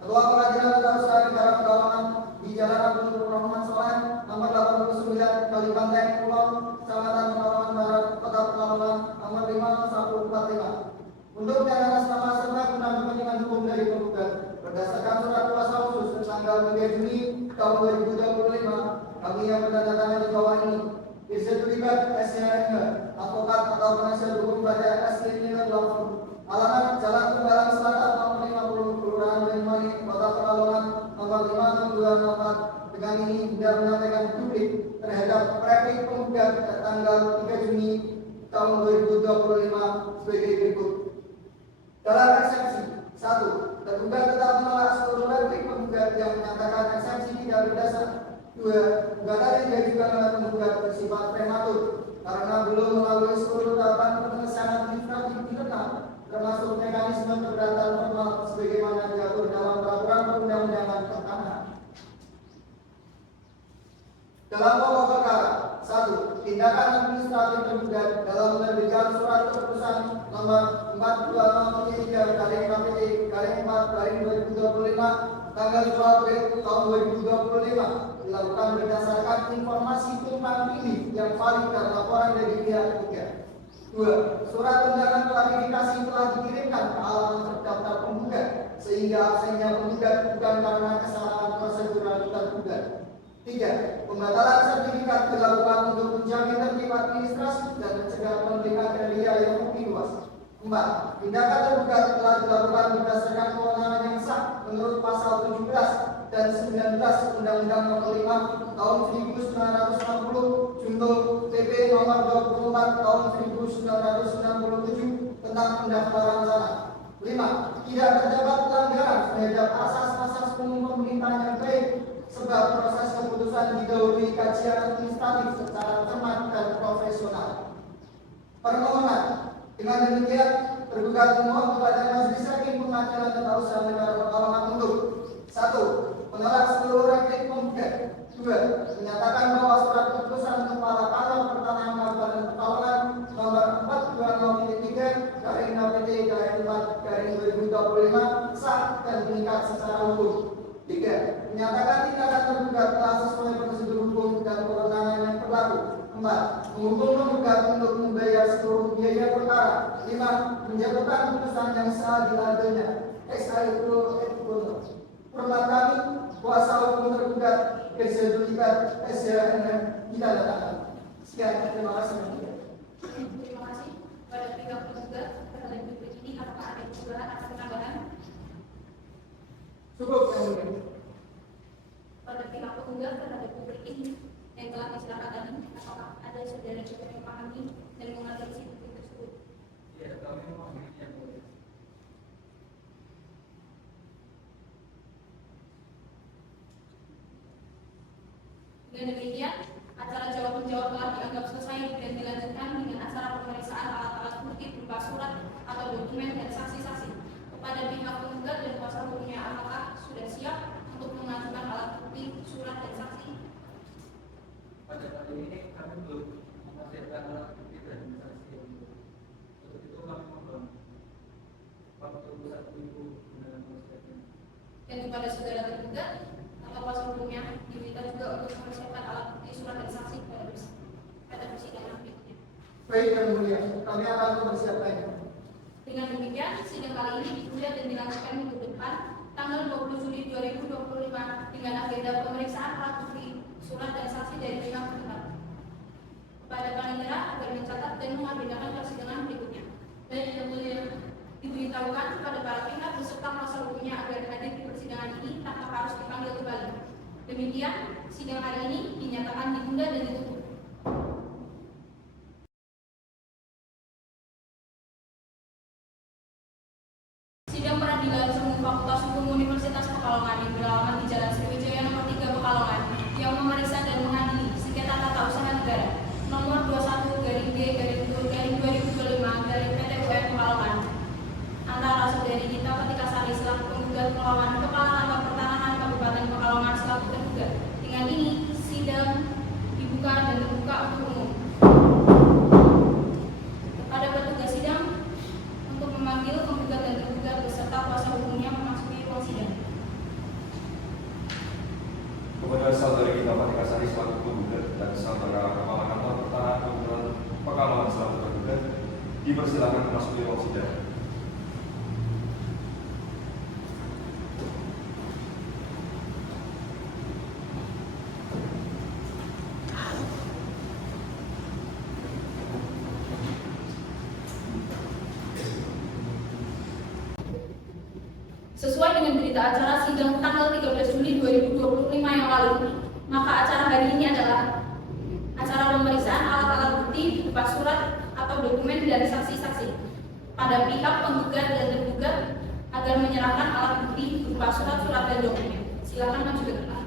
Ketua Pengadilan Tata Usaha Negara Pekalongan di Jalan Abdul Rahman Soleh nomor 89 Kalibanteng Kulon Kecamatan Pekalongan Barat Kota Pekalongan nomor 5145 untuk atas nama serta guna kepentingan hukum dari penggugat berdasarkan surat kuasa khusus tanggal 3 Juni tahun 2025 kami yang bertanda di bawah ini Irsyadullibat SYNH advokat atau penasihat hukum pada S. Linier Lampung alamat Jalan Pembalang Selatan nomor 50 Kelurahan Banyumanik Kota Pekalongan nomor 5204 dengan ini tidak menyampaikan publik terhadap replik penggugat tanggal 3 Juni tahun 2025 sebagai berikut. Dalam eksepsi 1. Tergugat tetap menolak seluruh replik penggugat yang menyatakan eksepsi tidak berdasar. 2. Gugatan yang diajukan oleh penggugat bersifat prematur karena belum melalui seluruh tahapan penyelesaian administratif internal termasuk mekanisme keberatan formal sebagaimana diatur dalam peraturan perundang-undangan pertanahan. Dalam pokok perkara 1. Tindakan administratif tergugat dalam menerbitkan surat keputusan nomor 420-3 garing KPT garing 4 garing 2025 tanggal 2 April tahun 2025 dilakukan berdasarkan informasi tumpang tindih yang valid dan laporan dari pihak ketiga. 2. Surat undangan klarifikasi telah dikirimkan ke alamat terdaftar penggugat sehingga absennya penggugat bukan karena kesalahan prosedural tergugat. 3. Pembatalan sertifikat dilakukan untuk menjamin tertib administrasi dan mencegah konflik agraria yang lebih luas. 4. Tindakan tergugat telah dilakukan berdasarkan kewenangan yang sah menurut pasal 17 dan 19 Undang-Undang Nomor 5 Tahun 1960 Junto PP Nomor 24 Tahun 1997 tentang pendaftaran tanah. 5. Tidak terdapat pelanggaran terhadap asas-asas umum pemerintahan yang baik sebab proses keputusan didahului kajian administratif secara cermat dan profesional. Permohonan. Dengan demikian, tergugat memohon kepada Majelis Hakim Pengadilan Tata Usaha Negara Pekalongan untuk 1. Menolak seluruh replik penggugat. 2. Menyatakan bahwa surat keputusan Kepala Kantor Pertanahan Kabupaten Pekalongan nomor 420-3 garing KPT garing 4 garing 2025 sah dan mengikat secara hukum. 3. Menyatakan tindakan tergugat telah sesuai prosedur hukum dan kewenangan yang berlaku. 4. Menghukum penggugat untuk membayar seluruh biaya perkara. 5. Menjatuhkan putusan yang seadil-adilnya. Hormat kami, kuasa hukum tergugat Irsyadullibat SYNH kita datangkan. Sekian, terima kasih. Terima kasih pada pihak penggugat terhadap duplik ini. Apakah ada usulan atau penambahan? Cukup yang mulia. Pada pihak penggugat terhadap duplik ini yang telah disilakan tadi, apakah ada saudara juga yang memahami dan menganalisis duplik tersebut? Ya, kami memahami yang mulia. Dengan demikian, acara jawab-menjawab telah dianggap selesai dan dilanjutkan dengan acara pemeriksaan alat-alat bukti berupa surat atau dokumen dan saksi-saksi. Kepada pihak penggugat dan kuasa hukumnya, apakah sudah siap untuk mengajukan alat bukti, surat dan saksi? Pada kali ini kami belum menghasilkan alat bukti dan saksi. Untuk itu kami mohon waktu 1 minggu dengan mempersiapkan. Dan kepada saudara tergugat atau kuasa hukumnya diminta juga untuk mempersiapkan alat bukti, surat dan saksi pada persidangan berikutnya. Baik yang mulia, kami akan mempersiapkannya. Dengan demikian, sidang kali ini ditunda dan dilanjutkan minggu depan, tanggal 20 Juli 2025 dengan agenda pemeriksaan alat bukti, surat dan saksi dari pihak tergugat. Kepada panitia agar mencatat dan mengagendakan persidangan berikutnya. Dan yang mulia, diberitahukan kepada para pihak beserta kuasa hukumnya agar hadir di persidangan ini tanpa harus dipanggil kembali. Demikian, sidang hari ini dinyatakan ditunda dan ditutup. Sidang Peradilan Umum Fakultas Hukum Universitas Pekalongan yang beralamat di Jalan Sriwijaya nomor 3 Pekalongan yang memeriksa dan mengadili sengketa tata usaha negara nomor 21-D-2025 dari PT UN Pekalongan antara saudari Gita Fatika Sari selaku penggugat melawan Kepala Kantor Pertanahan Kabupaten Pekalongan selaku tergugat. Dengan ini sidang dibuka dan terbuka untuk umum. Kepada petugas sidang untuk memanggil penggugat dan tergugat beserta kuasa hukumnya memasuki ruang sidang. Kepada saudari Gita Fatika Sari selaku penggugat dan saudara Kepala Kantor Pertanahan Kabupaten Pekalongan selaku tergugat dipersilakan memasuki ruang sidang. Sesuai dengan berita acara sidang tanggal 13 Juli 2025 yang lalu, maka acara hari ini adalah acara pemeriksaan alat-alat bukti berupa surat atau dokumen dari saksi-saksi pada pihak penggugat dan tergugat agar menyerahkan alat bukti berupa surat-surat dan dokumen. Silakan maju ke depan.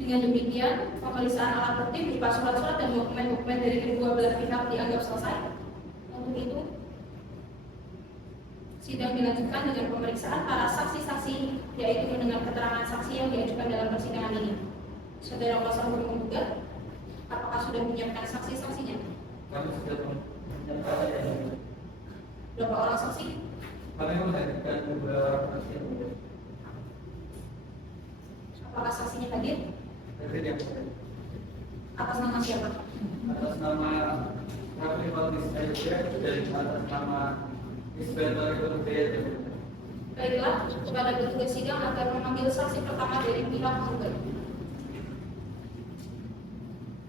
Dengan demikian, pemeriksaan alat bukti berupa surat-surat dan dokumen-dokumen dari kedua belah pihak dianggap selesai. Untuk itu, sidang dilanjutkan dengan pemeriksaan para saksi-saksi, yaitu mendengar keterangan saksi yang diajukan dalam persidangan ini. Saudara kuasa hukum menggugat, apakah sudah menyiapkan saksi-saksinya? Kami sudah menyiapkan. Berapa orang saksi? Kami menghadirkan beberapa saksi. Apakah saksinya hadir? Hadir. Atas nama siapa? Atas nama Raffi Fadlis Ayushia dan atas nama Isbendar Kementerian. Baiklah, kepada petugas sidang agar memanggil saksi pertama dari pihak penggugat.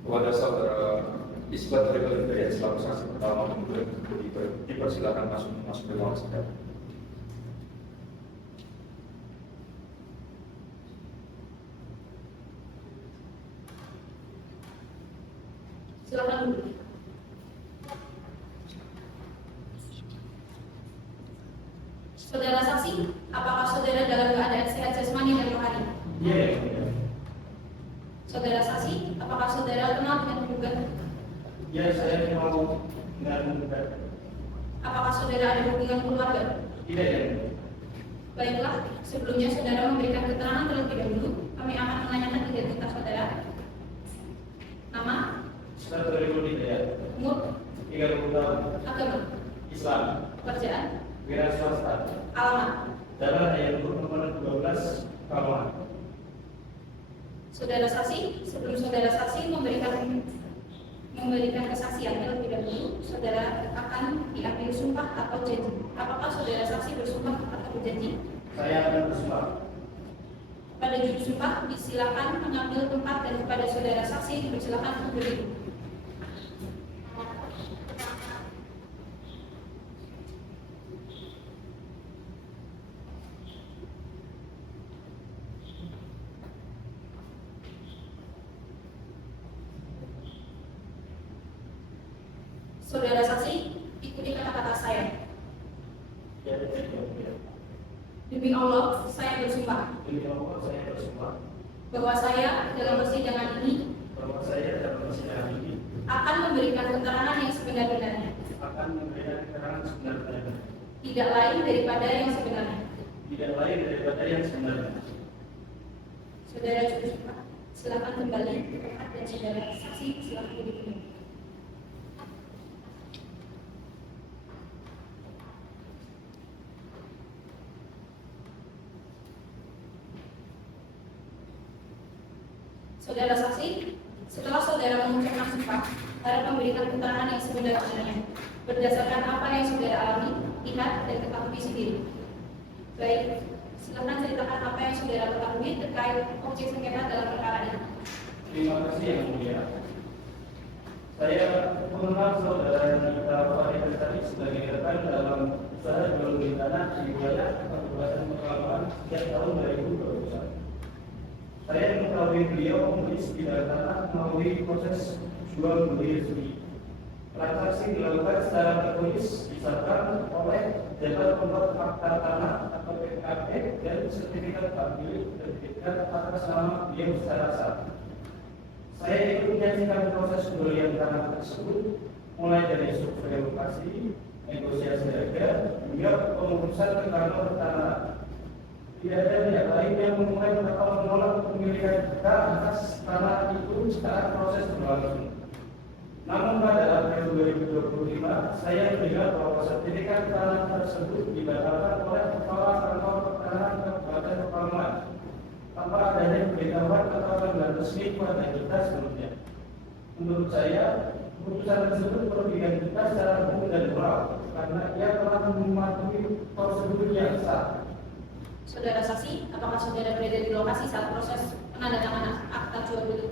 Kepada saudara Isbat dari Kementerian selaku saksi pertama penggugat dipersilakan masuk ke ruang sidang. Silakan duduk. Saudara saksi, apakah saudara dalam keadaan sehat jasmani dan rohani? Iya. Saudara saksi, apakah saudara kenal dengan penggugat? Ya, saya mau dengan menggugat. Apakah saudara ada hubungan keluarga? Tidak ya. Baiklah, sebelumnya saudara memberikan keterangan terlebih dahulu. Kami akan menanyakan identitas saudara. Nama? Saudara Rudi ya. Umur? 30 tahun. Agama? Islam. Pekerjaan? Wira swasta. Alamat? Jalan Raya Luhur nomor 12 Pekalongan. Saudara saksi, sebelum saudara saksi memberikan memberikan kesaksian terlebih dahulu, saudara akan diambil sumpah atau janji. Apakah saudara saksi bersumpah atau berjanji? Saya akan bersumpah. Pada juru sumpah, disilakan mengambil tempat dan kepada saudara saksi dipersilakan untuk berdiri. Saudara saksi, ikuti kata-kata saya. Demi Allah, saya bersumpah Demi Allah, saya bersumpah bahwa saya dalam persidangan ini bahwa saya dalam persidangan ini akan memberikan keterangan yang sebenar-benarnya, akan memberikan keterangan sebenar-benarnya, tidak lain daripada yang sebenarnya. tidak lain daripada yang sebenarnya. Saudara juru sumpah, silakan kembali ke tempat dan saudara saksi silakan duduk kembali. Saudara saksi, setelah saudara mengucapkan sumpah, harap memberikan keterangan yang sebenar-benarnya berdasarkan apa yang saudara alami, lihat, dan ketahui sendiri. Baik, silakan ceritakan apa yang saudara ketahui terkait objek sengketa dalam perkara ini. Terima kasih yang mulia. Saya mengenal saudara Gita Fatika Sari sebagai rekan dalam usaha jual beli tanah di wilayah Kabupaten Pekalongan sejak tahun 2021. Saya mengetahui beliau membeli sebidang tanah melalui proses jual beli resmi. Transaksi dilakukan secara tertulis disahkan oleh Jabatan Pembuat Fakta Tanah atau PKP dan sertifikat hak milik terbitkan atas nama beliau secara sah. Saya ikut menyaksikan proses pembelian tanah tersebut mulai dari survei lokasi, negosiasi harga, hingga pengurusan ke kantor tanah. Tidak ada pihak lain yang memulai atau menolak kepemilikan kita atas tanah itu saat proses berlangsung. Namun pada April 2025, saya mendengar bahwa sertifikat tanah tersebut dibatalkan oleh Kepala Kantor Pertanahan Kabupaten Pekalongan tanpa adanya pemberitahuan atau tanggal resmi kepada kita sebelumnya. Menurut saya, keputusan tersebut perlu digantikan secara hukum dan moral karena ia telah mematuhi prosedur yang sah. Saudara saksi, apakah saudara berada di lokasi saat proses penandatanganan akta jual beli?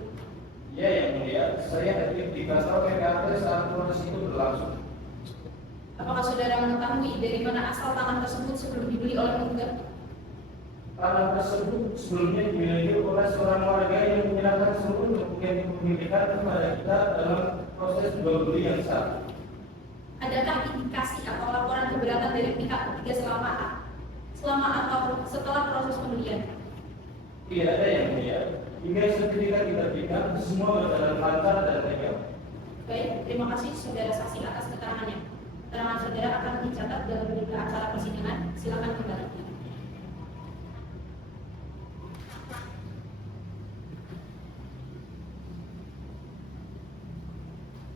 Ya, yang mulia, saya hadir di kantor PKP saat proses itu berlangsung. Apakah saudara mengetahui dari mana asal tanah tersebut sebelum dibeli oleh penggugat? Tanah tersebut sebelumnya dimiliki oleh seorang warga yang menyerahkan seluruh dokumen kepemilikan kepada kita dalam proses jual beli yang sah. Adakah indikasi atau laporan keberatan dari pihak ketiga selama atau setelah proses pembelian? Tidak ada yang mulia. Hingga sertifikat diterbitkan, semua berjalan lancar dan legal. Baik, terima kasih saudara saksi atas keterangannya. Keterangan saudara akan dicatat dalam berita acara persidangan. Silakan kembali.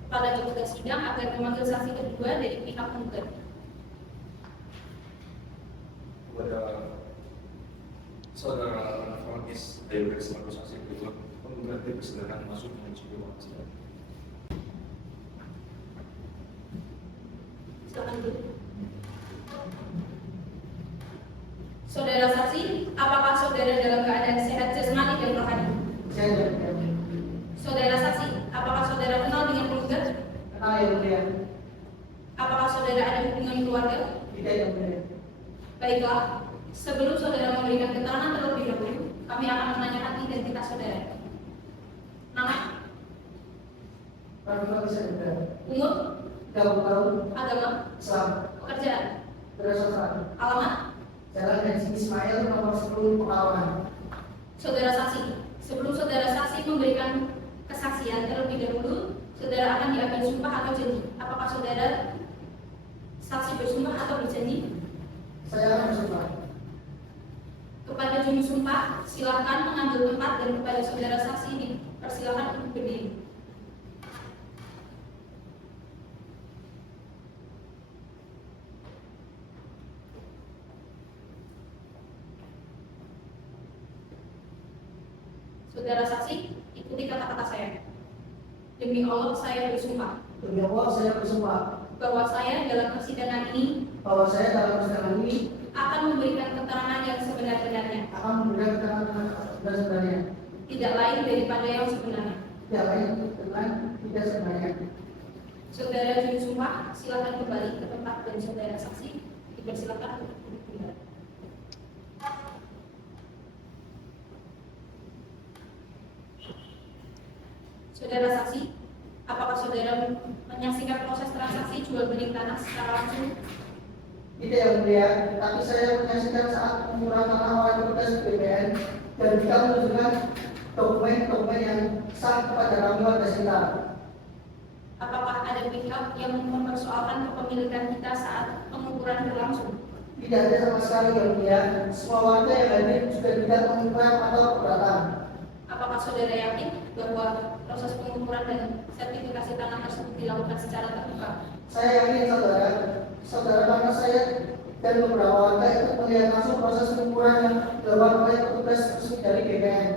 Kepada petugas sidang agar memanggil saksi kedua dari pihak penggugat. Kepada saudara Francis David selaku saksi kedua, penggugat dipersilakan masuk menuju ruang sidang. Silakan duduk. Saudara saksi, apakah saudara dalam keadaan sehat jasmani dan rohani? Saya Saudara saksi, apakah saudara kenal dengan penggugat? kenal yang mulia. Apakah saudara ada hubungan keluarga? Tidak yang mulia. Baiklah, sebelum saudara memberikan keterangan terlebih dahulu, kami akan menanyakan identitas saudara. Nama, Pernah bisa juga. umur, 30 tahun. agama, Islam. pekerjaan, Berdasarkan alamat. Jalan Haji Ismail nomor 10 Pekalongan. Saudara saksi, sebelum saudara saksi memberikan kesaksian terlebih dahulu, saudara akan diambil sumpah atau janji. Apakah saudara saksi bersumpah atau berjanji? Saya akan bersumpah. Kepada juru sumpah, silakan mengambil tempat dan kepada saudara saksi dipersilakan untuk berdiri. Saudara saksi, ikuti kata-kata saya. Demi Demi Allah saya bersumpah Demi Allah saya bersumpah bahwa saya dalam persidangan ini bahwa saya dalam persidangan ini akan memberikan keterangan yang sebenar-benarnya, akan memberikan keterangan dan sebenarnya, tidak lain daripada yang sebenarnya. tidak lain dengan tidak sebenarnya. Saudara juru sumpah, silakan kembali ke tempat dan saudara saksi dipersilakan untuk duduk kembali. Saudara saksi, apakah saudara menyaksikan proses transaksi jual beli tanah secara langsung? Tidak yang mulia, tapi saya menyaksikan saat pengukuran tanah oleh petugas BPN dan juga menunjukkan dokumen-dokumen yang sah kepada kami warga sekitar. Apakah ada pihak yang mempersoalkan kepemilikan kita saat pengukuran berlangsung? Tidak ada sama sekali yang mulia. Semua warga yang hadir juga tidak mengklaim atau keberatan. Apakah saudara yakin bahwa proses pengukuran dan sertifikasi tanah tersebut dilakukan secara terbuka? Saya yakin saudara karena saya dan beberapa warga itu melihat langsung proses pengukuran yang dilakukan oleh petugas resmi dari BPN.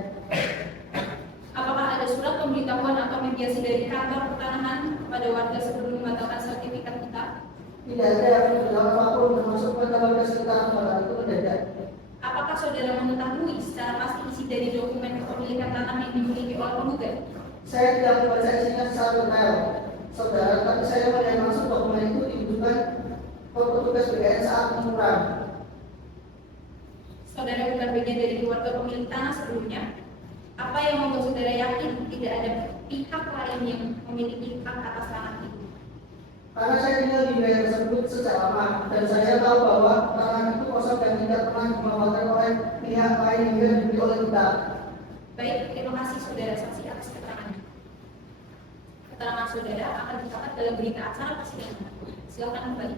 Apakah ada surat pemberitahuan atau mediasi dari kantor pertanahan kepada warga sebelum membatalkan sertifikat kita? Tidak ada yang dalam apapun termasuk kepada warga sekitar pada itu mendadak. Apakah saudara mengetahui secara pasti isi dari dokumen kepemilikan tanah yang dimiliki oleh penggugat? Saya tidak membaca isinya secara detail, saudara, tapi saya melihat langsung dokumen itu dibutuhkan ke petugas BPN saat pengukuran. Saudara bukan bagian dari keluarga pemilik tanah sebelumnya. Apa yang membuat saudara yakin tidak ada pihak lain yang memiliki hak atas tanah itu? Karena saya tinggal di wilayah tersebut sejak lama dan saya tahu bahwa tanah itu kosong dan tidak pernah dimanfaatkan oleh pihak lain hingga dibeli oleh kita. Baik, terima kasih saudara saksi atas keterangannya. Keterangan saudara akan dicatat dalam berita acara persidangan. Silakan kembali.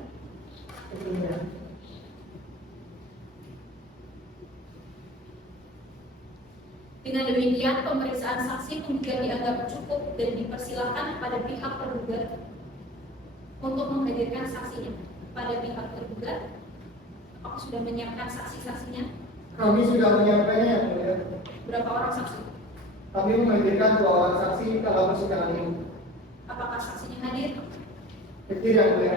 Dengan demikian, pemeriksaan saksi kemudian dianggap cukup dan dipersilakan pada pihak tergugat untuk menghadirkan saksinya. Pada pihak tergugat, apakah sudah menyiapkan saksi-saksinya? Kami sudah menyiapkannya yang mulia. Berapa orang saksi? Kami menghadirkan 2 orang saksi dalam persidangan ini. Apakah saksinya hadir? Kecil yang mulia.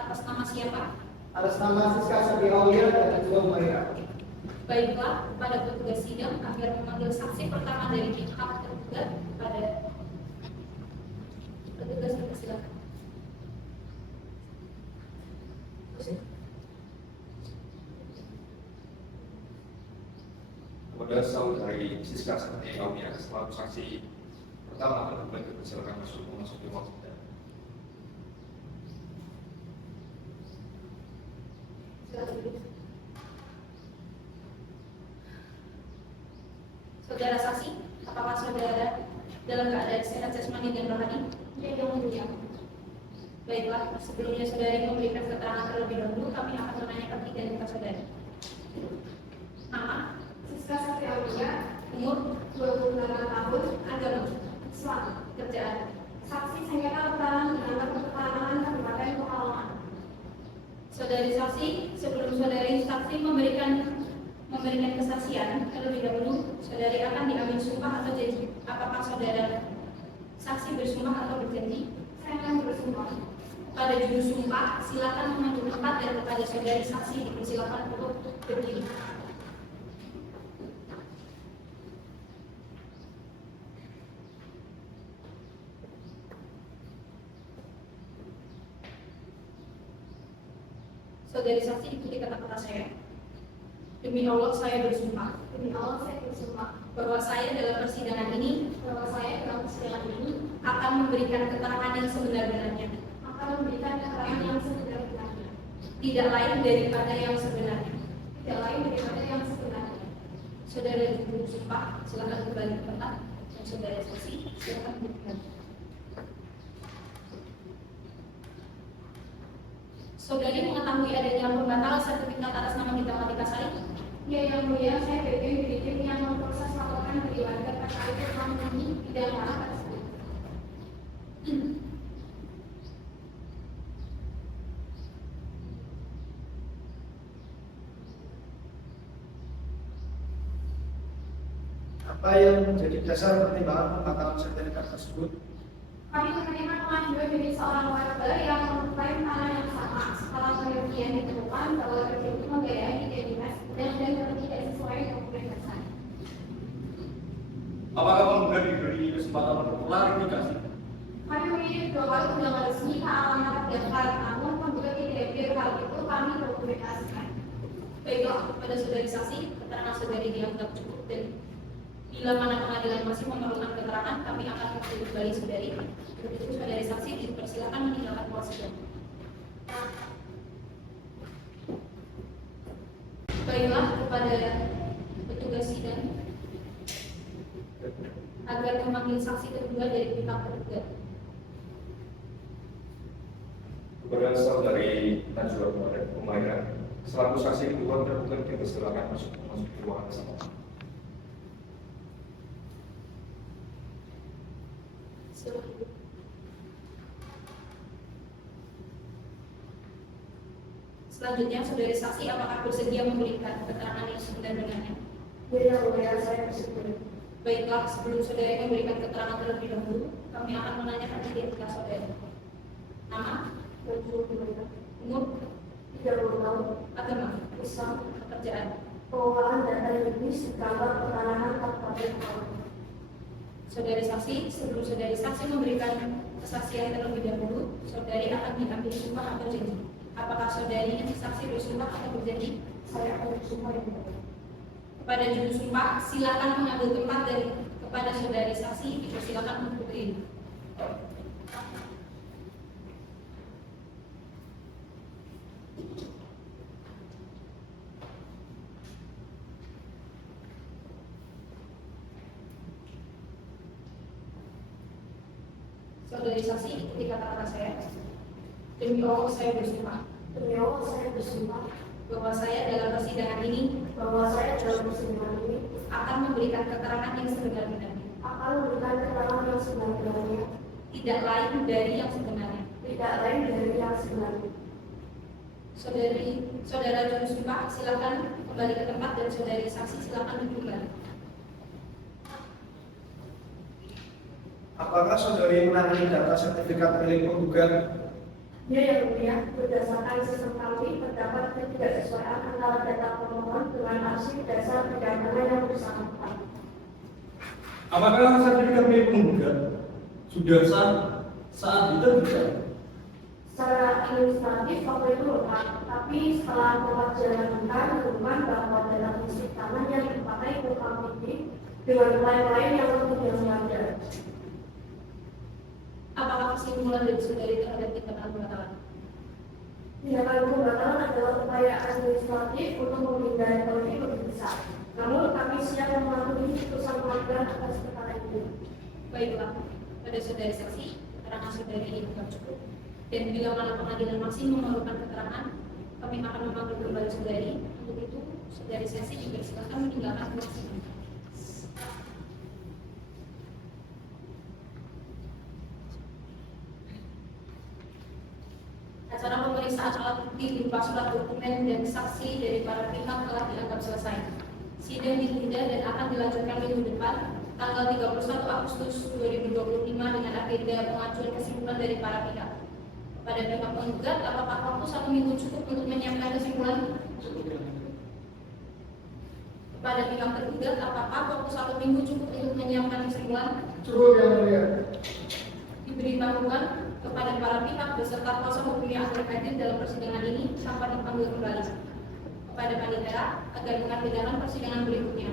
Atas nama siapa? Atas nama Siska Sabi Aulia dan juga Maria. Baiklah, pada petugas sidang agar memanggil saksi pertama dari pihak tergugat pada petugas dipersilakan. Kepada saudari Siska Sakti Aulia selaku saksi pertama dalam bentuk silakan masuk di ruang sidang. Saudara saksi, apakah saudara dalam keadaan sehat jasmani dan rohani? Ya, yang mulia. Baiklah, sebelumnya saudari memberikan keterangan terlebih dahulu, kami akan menanyakan identitas saudari. Nama? Siska Sakti Aulia, Umur? 28 tahun, Agama? Islam. Kerjaan? Saksi sengketa perkara dengan pertanahan Kabupaten Pekalongan. Saudari saksi, sebelum saudari saksi memberikan kesaksian terlebih dahulu, saudari akan diambil sumpah atau janji. Apakah saudara saksi bersumpah atau berjanji? Saya akan bersumpah. Pada juru sumpah, silakan mengambil tempat dan kepada saudari saksi dipersilakan untuk berdiri. Saudari saksi ikuti kata-kata saya. Demi Allah saya bersumpah Demi Allah saya bersumpah bahwa saya dalam persidangan ini bahwa saya dalam persidangan ini akan memberikan keterangan yang sebenar-benarnya, akan memberikan keterangan yang sebenar-benarnya, tidak lain daripada yang sebenarnya. tidak lain daripada yang sebenarnya. Saudara juru sumpah, silakan kembali ke tempat dan saudara saksi silakan duduk. Saudari mengetahui adanya pembatalan sertifikat atas nama Gita Fatika Sari? Ya, yang mulia, saya bagian dari tim yang memproses laporan dari warga terkait tentang ini bidang tanah tersebut. Apa yang menjadi dasar pertimbangan pembatalan sertifikat tersebut? milik seorang warga yang mengklaim tanah yang sama. Setelah penelitian ditemukan bahwa terjadi penggayaan identitas dan tidak sesuai dokumen dasar. Apakah penggugat diberi kesempatan untuk klarifikasi? Kami mengirim 2 kali undangan resmi ke alamat terdaftar, namun penggugat tidak hadir. Hal itu kami dokumentasikan. Baiklah, pada saudari saksi, keterangan saudari dianggap cukup dan bila mana pengadilan masih memerlukan keterangan, kami akan mengambil kembali saudari. Untuk itu, saudari saksi dipersilakan meninggalkan ruang sidang. Baiklah, kepada petugas sidang agar memanggil saksi kedua dari pihak tergugat. Kepada saudari Najwa Umairah, selaku saksi kedua tergugat dipersilakan masuk ke ruangan bersama. Selanjutnya, saudari saksi apakah bersedia memberikan keterangan yang sebenar-benarnya? Ya, saya bersedia. Baiklah, sebelum saudari memberikan keterangan terlebih dahulu, kami akan menanyakan identitas saudari. Nama, umur, 30 tahun, agama, Islam, pekerjaan. pengelolaan data linguis, gambar pertanahan, kabupaten Karawang. Saudari saksi, sebelum saudari saksi memberikan kesaksian terlebih dahulu, saudari akan diambil sumpah atau janji. Apakah saudari saksi bersumpah atau berjanji? Saya akan bersumpah yang mulia. Kepada juru sumpah, silakan mengambil tempat dan kepada saudari saksi dipersilakan untuk berdiri. Saudari saksi, ikuti kata-kata saya. Demi Allah saya bersumpah Demi Allah, saya bersumpah bahwa saya dalam persidangan ini bahwa saya dalam persidangan ini akan memberikan keterangan yang sebenar-benarnya, akan memberikan keterangan yang sebenarnya, tidak lain dari yang sebenarnya. tidak lain dari yang sebenarnya. Saudara juru sumpah, silakan kembali ke tempat dan saudari saksi silakan duduk kembali. Apakah saudari menangani data sertifikat milik penggugat? Ya, yang mulia, berdasarkan sistem kami terdapat ketidaksesuaian antara data pemohon dengan arsip dasar pidana yang bersangkutan. Apakah sertifikat milik penggugat sudah saat diterbitkan? Secara administratif waktu itu lengkap, tapi setelah pengajaran ditemukan bahwa dalam isi tanah yang dipakai UKPD dengan lain-lain yang tidak wajar. Apakah kesimpulan dari saudari terhadap tindakan pembatalan? Tindakan pembatalan adalah upaya administratif untuk menghindari konflik lebih besar. Namun kami siap mematuhi putusan pengadilan atas perkara ini. Baiklah, pada saudari saksi, keterangan saudari ini bukan cukup. Dan bila mana pengadilan masih memerlukan keterangan, kami akan memanggil kembali saudari. Untuk itu, saudari saksi dipersilakan meninggalkan ruang sidang. Acara pemeriksaan alat bukti berupa surat dokumen dan saksi dari para pihak telah dianggap selesai. Sidang ditunda dan akan dilanjutkan minggu depan, tanggal 31 Agustus 2025 dengan agenda pengajuan kesimpulan dari para pihak. Kepada pihak penggugat, apakah waktu 1 minggu cukup untuk menyiapkan kesimpulan? Kepada pihak tergugat, apakah waktu 1 minggu cukup untuk menyiapkan kesimpulan? Cukup yang mulia. Diberitahukan kepada para pihak beserta kuasa hukumnya agar hadir dalam persidangan ini tanpa dipanggil kembali. Kepada panitia agar mengagendakan persidangan berikutnya.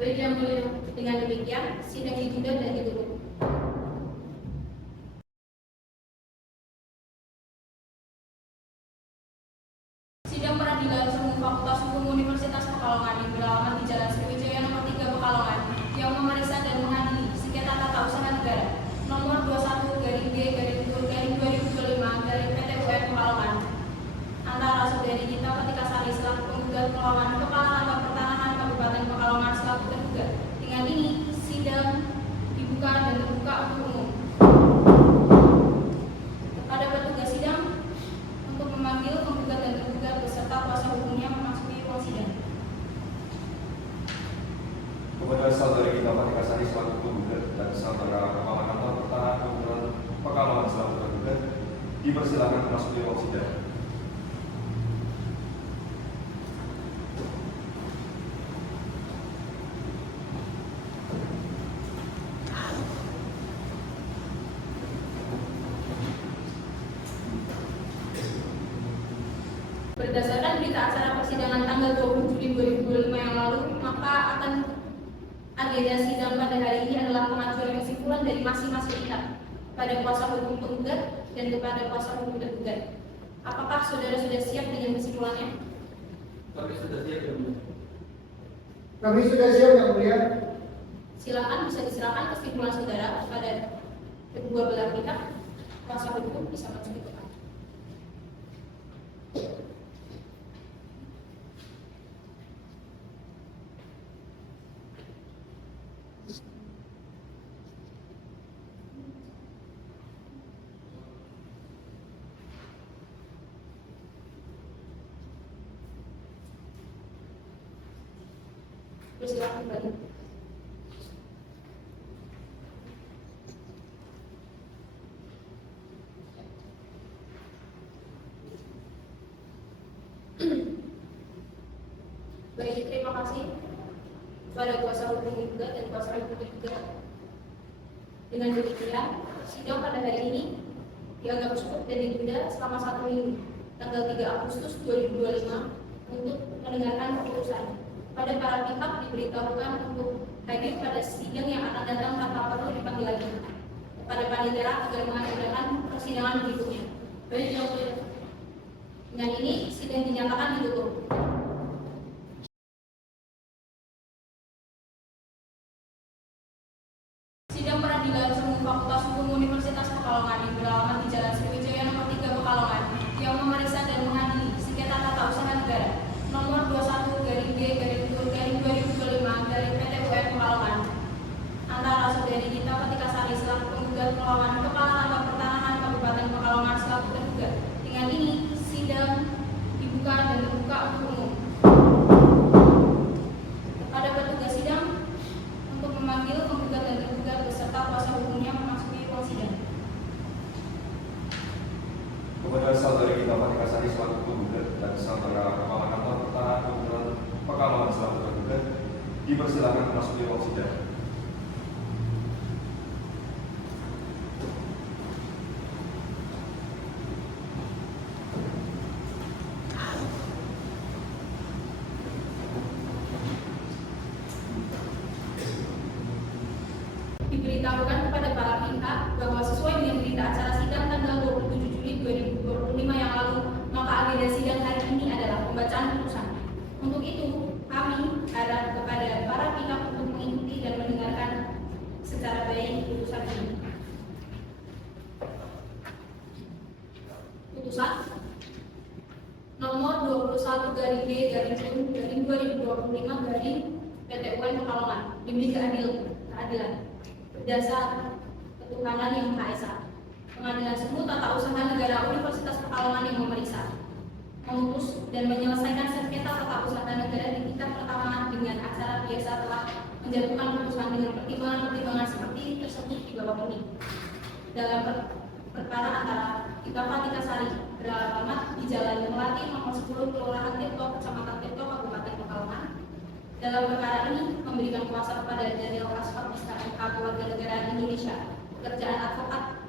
Baik yang mulia, dengan demikian sidang ditunda dan ditutup. Sidang peradilan umum Fakultas Hukum Universitas Pekalongan yang beralamat di Jalan Sriwijaya nomor 3 Pekalongan yang memeriksa dan mengadili sengketa tata usaha negara nomor 21-G-2025-PT Pekalongan antara saudari Gita Fatikasari selaku penggugat melawan Kepala Kantor Pertanahan Kabupaten Pekalongan selaku tergugat. Dengan ini sidang dibuka dan Dipersilakan memasuki ruang sidang. Berdasarkan berita acara persidangan tanggal 20 Juli 2025 yang lalu, maka akan agenda sidang pada hari ini adalah pengajuan kesimpulan dari masing-masing pihak pada kuasa hukum penggugat dan kepada kuasa hukum tergugat. Apakah saudara sudah siap dengan kesimpulannya? Kami sudah siap ya, Bu. Kami sudah siap, Yang Mulia. Silakan bisa diserahkan kesimpulan saudara kepada kedua belah pihak. Kuasa hukum bisa maju ke depan. Bersilakan kembali. Baik, terima kasih kepada kuasa hukum juga dan kuasa hukum juga. Dengan demikian, sidang pada hari ini dianggap cukup dan ditunda selama 1 minggu, tanggal 3 Agustus 2025 untuk mendengarkan keputusan. Pada para pihak diberitahukan untuk hadir pada sidang yang akan datang tanpa perlu dipanggil lagi. Kepada panitia agar mengagendakan persidangan berikutnya. Baik, Yang Mulia. Dengan ini sidang dinyatakan ditutup. Sidang peradilan umum Fakultas Hukum Universitas Pekalongan yang beralamat di Jalan Sriwijaya nomor 3 Pekalongan yang memeriksa dan mengadili sengketa tata usaha negara nomor 21/G/2025 dari PT UN Pekalongan antara saudari Gita Fatika Sari selaku penggugat melawan Kepala Kantor Pertanahan Kabupaten Pekalongan selaku tergugat. Dengan ini sidang dibuka dan terbuka untuk umum. Kepada petugas sidang untuk memanggil penggugat dan tergugat beserta kuasa hukumnya memasuki ruang sidang. Kepada saudari Gita Fatika Sari selaku penggugat dan saudara Kepala Kantor Pertanahan Kabupaten Pekalongan selaku tergugat, dipersilakan memasuki ruang sidang. Diberitahukan kepada para pihak bahwa sesuai dengan berita acara sidang tanggal 27 Juli 2025 yang lalu, maka agenda sidang hari ini adalah pembacaan putusan. Untuk itu, kami harap kepada para pihak untuk mengikuti dan mendengarkan secara baik putusan ini. Putusan nomor 21/G/2025 PT UN Pekalongan demi keadilan berdasar ketuhanan yang Maha Esa. Pengadilan Semu Tata Usaha Negara Universitas Pekalongan yang memeriksa, memutus dan menyelesaikan sengketa tata usaha negara di tingkat pertama dengan acara biasa telah menjatuhkan putusan dengan pertimbangan-pertimbangan seperti tersebut di bawah ini. Dalam perkara antara Gita Fatika Sari beralamat di Jalan Melati nomor 10 Kelurahan Tirto, Kecamatan Tirto, Kabupaten Pekalongan. Dalam perkara ini memberikan kuasa kepada Daniel Asfar SKMK Keluarga Negara Indonesia, pekerjaan advokat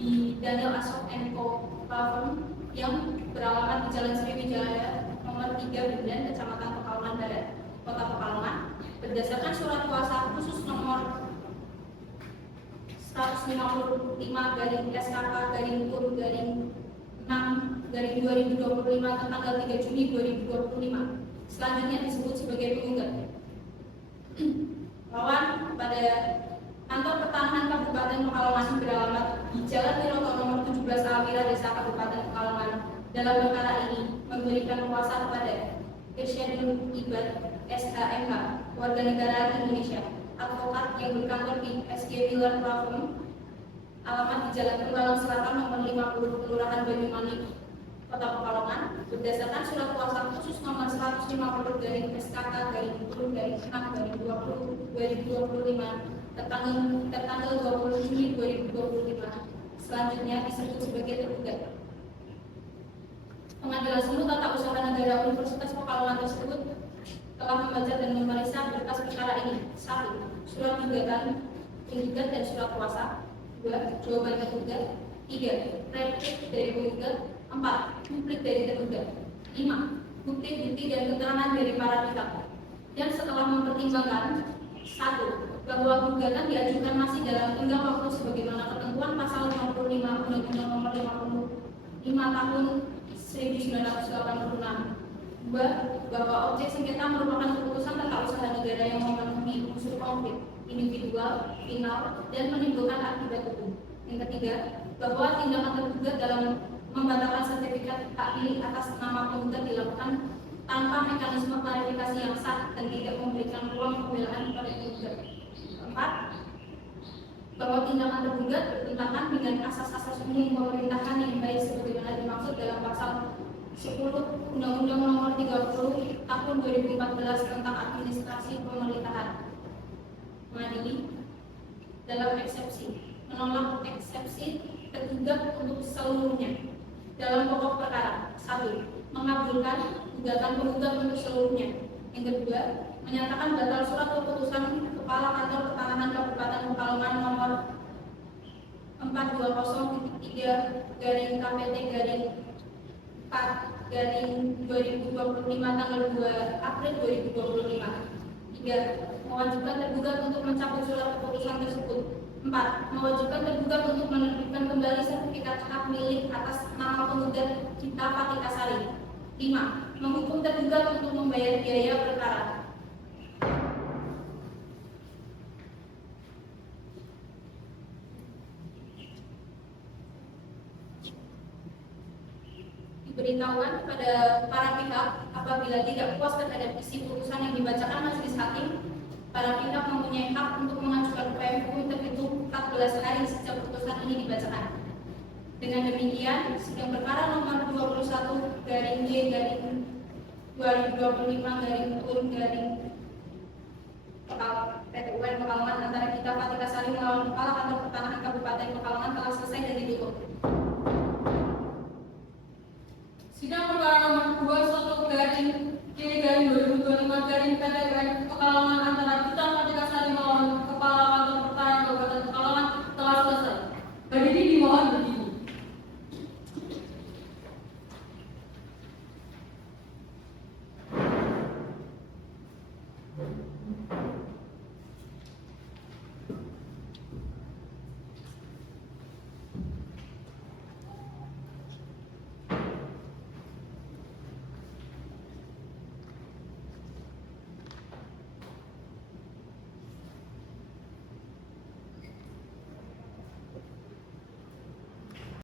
di Daniel Asfar Co. Firm yang beralamat di Jalan Sriwijaya nomor 3 Bundan, Kecamatan Pekalongan Barat, Kota Pekalongan, berdasarkan surat kuasa khusus nomor 155/SKK/PUR/6/2025 tanggal 3 Juni 2025. Selanjutnya disebut sebagai penggugat. Lawan pada Kantor Pertanahan Kabupaten Pekalongan beralamat di Jalan Wiroto nomor 17 Almira Desa Kabupaten Pekalongan dalam perkara ini memberikan kuasa kepada Irsyadul Ibad SHMH warga negara Indonesia, advokat yang berkantor di SG Miller Law Firm, alamat di Jalan Tenggalang Selatan nomor 50 Kelurahan Banyumanik, Kota Pekalongan, berdasarkan surat kuasa khusus nomor 150/SKK/10/6/2025 tertanggal 20 Juli 2025. selanjutnya disebut sebagai tergugat. Pengadilan Semu Tata Usaha Negara Universitas Pekalongan tersebut telah membaca dan memeriksa berkas perkara ini. 1. Surat gugatan penggugat dan surat kuasa. 2. Jawaban tergugat. 3. Replik dari penggugat. 4. Duplik dari tergugat. 5. Bukti-bukti dan keterangan dari para pihak. Dan setelah mempertimbangkan 1. Bahwa gugatan diajukan masih dalam tenggang waktu sebagaimana ketentuan pasal 55 Undang-Undang Nomor 55 Tahun 1986. 2. Bahwa objek sengketa merupakan keputusan tata usaha negara yang memenuhi unsur konflik individual, final, dan menimbulkan akibat hukum. Yang ketiga, bahwa tindakan tergugat dalam membatalkan sertifikat hak milik atas nama penggugat dilakukan tanpa mekanisme klarifikasi yang sah dan tidak memberikan ruang pembelaan kepada penggugat. 4. Bahwa tindakan tergugat bertentangan dengan asas-asas umum pemerintahan yang baik sebagaimana dimaksud dalam pasal 10 Undang-Undang Nomor 30 Tahun 2014 tentang Administrasi Pemerintahan. Mengadili dalam eksepsi, menolak eksepsi tergugat untuk seluruhnya. Dalam pokok perkara, 1. Mengabulkan gugatan penggugat untuk seluruhnya. Yang kedua, menyatakan batal surat keputusan Kepala Kantor Pertanahan Kabupaten Pekalongan nomor 420-KPT-4/2025 tanggal 2 April 2025. 3. Mewajibkan tergugat untuk mencabut surat keputusan tersebut. 4. Mewajibkan tergugat untuk menerbitkan kembali sertifikat hak milik atas nama penggugat Gita Fatika Sari. 5. Menghukum tergugat untuk membayar biaya perkara. Diberitahukan kepada para pihak apabila tidak puas terhadap isi putusan yang dibacakan majelis hakim, para pihak mempunyai hak untuk mengajukan upaya hukum terhitung 14 hari sejak putusan ini dibacakan. Dengan demikian, sidang perkara nomor 21/G/2025/PT UN Pekalongan antara Gita Fatika Sari melawan Kepala Kantor Pertanahan Kabupaten Pekalongan telah selesai dan ditutup.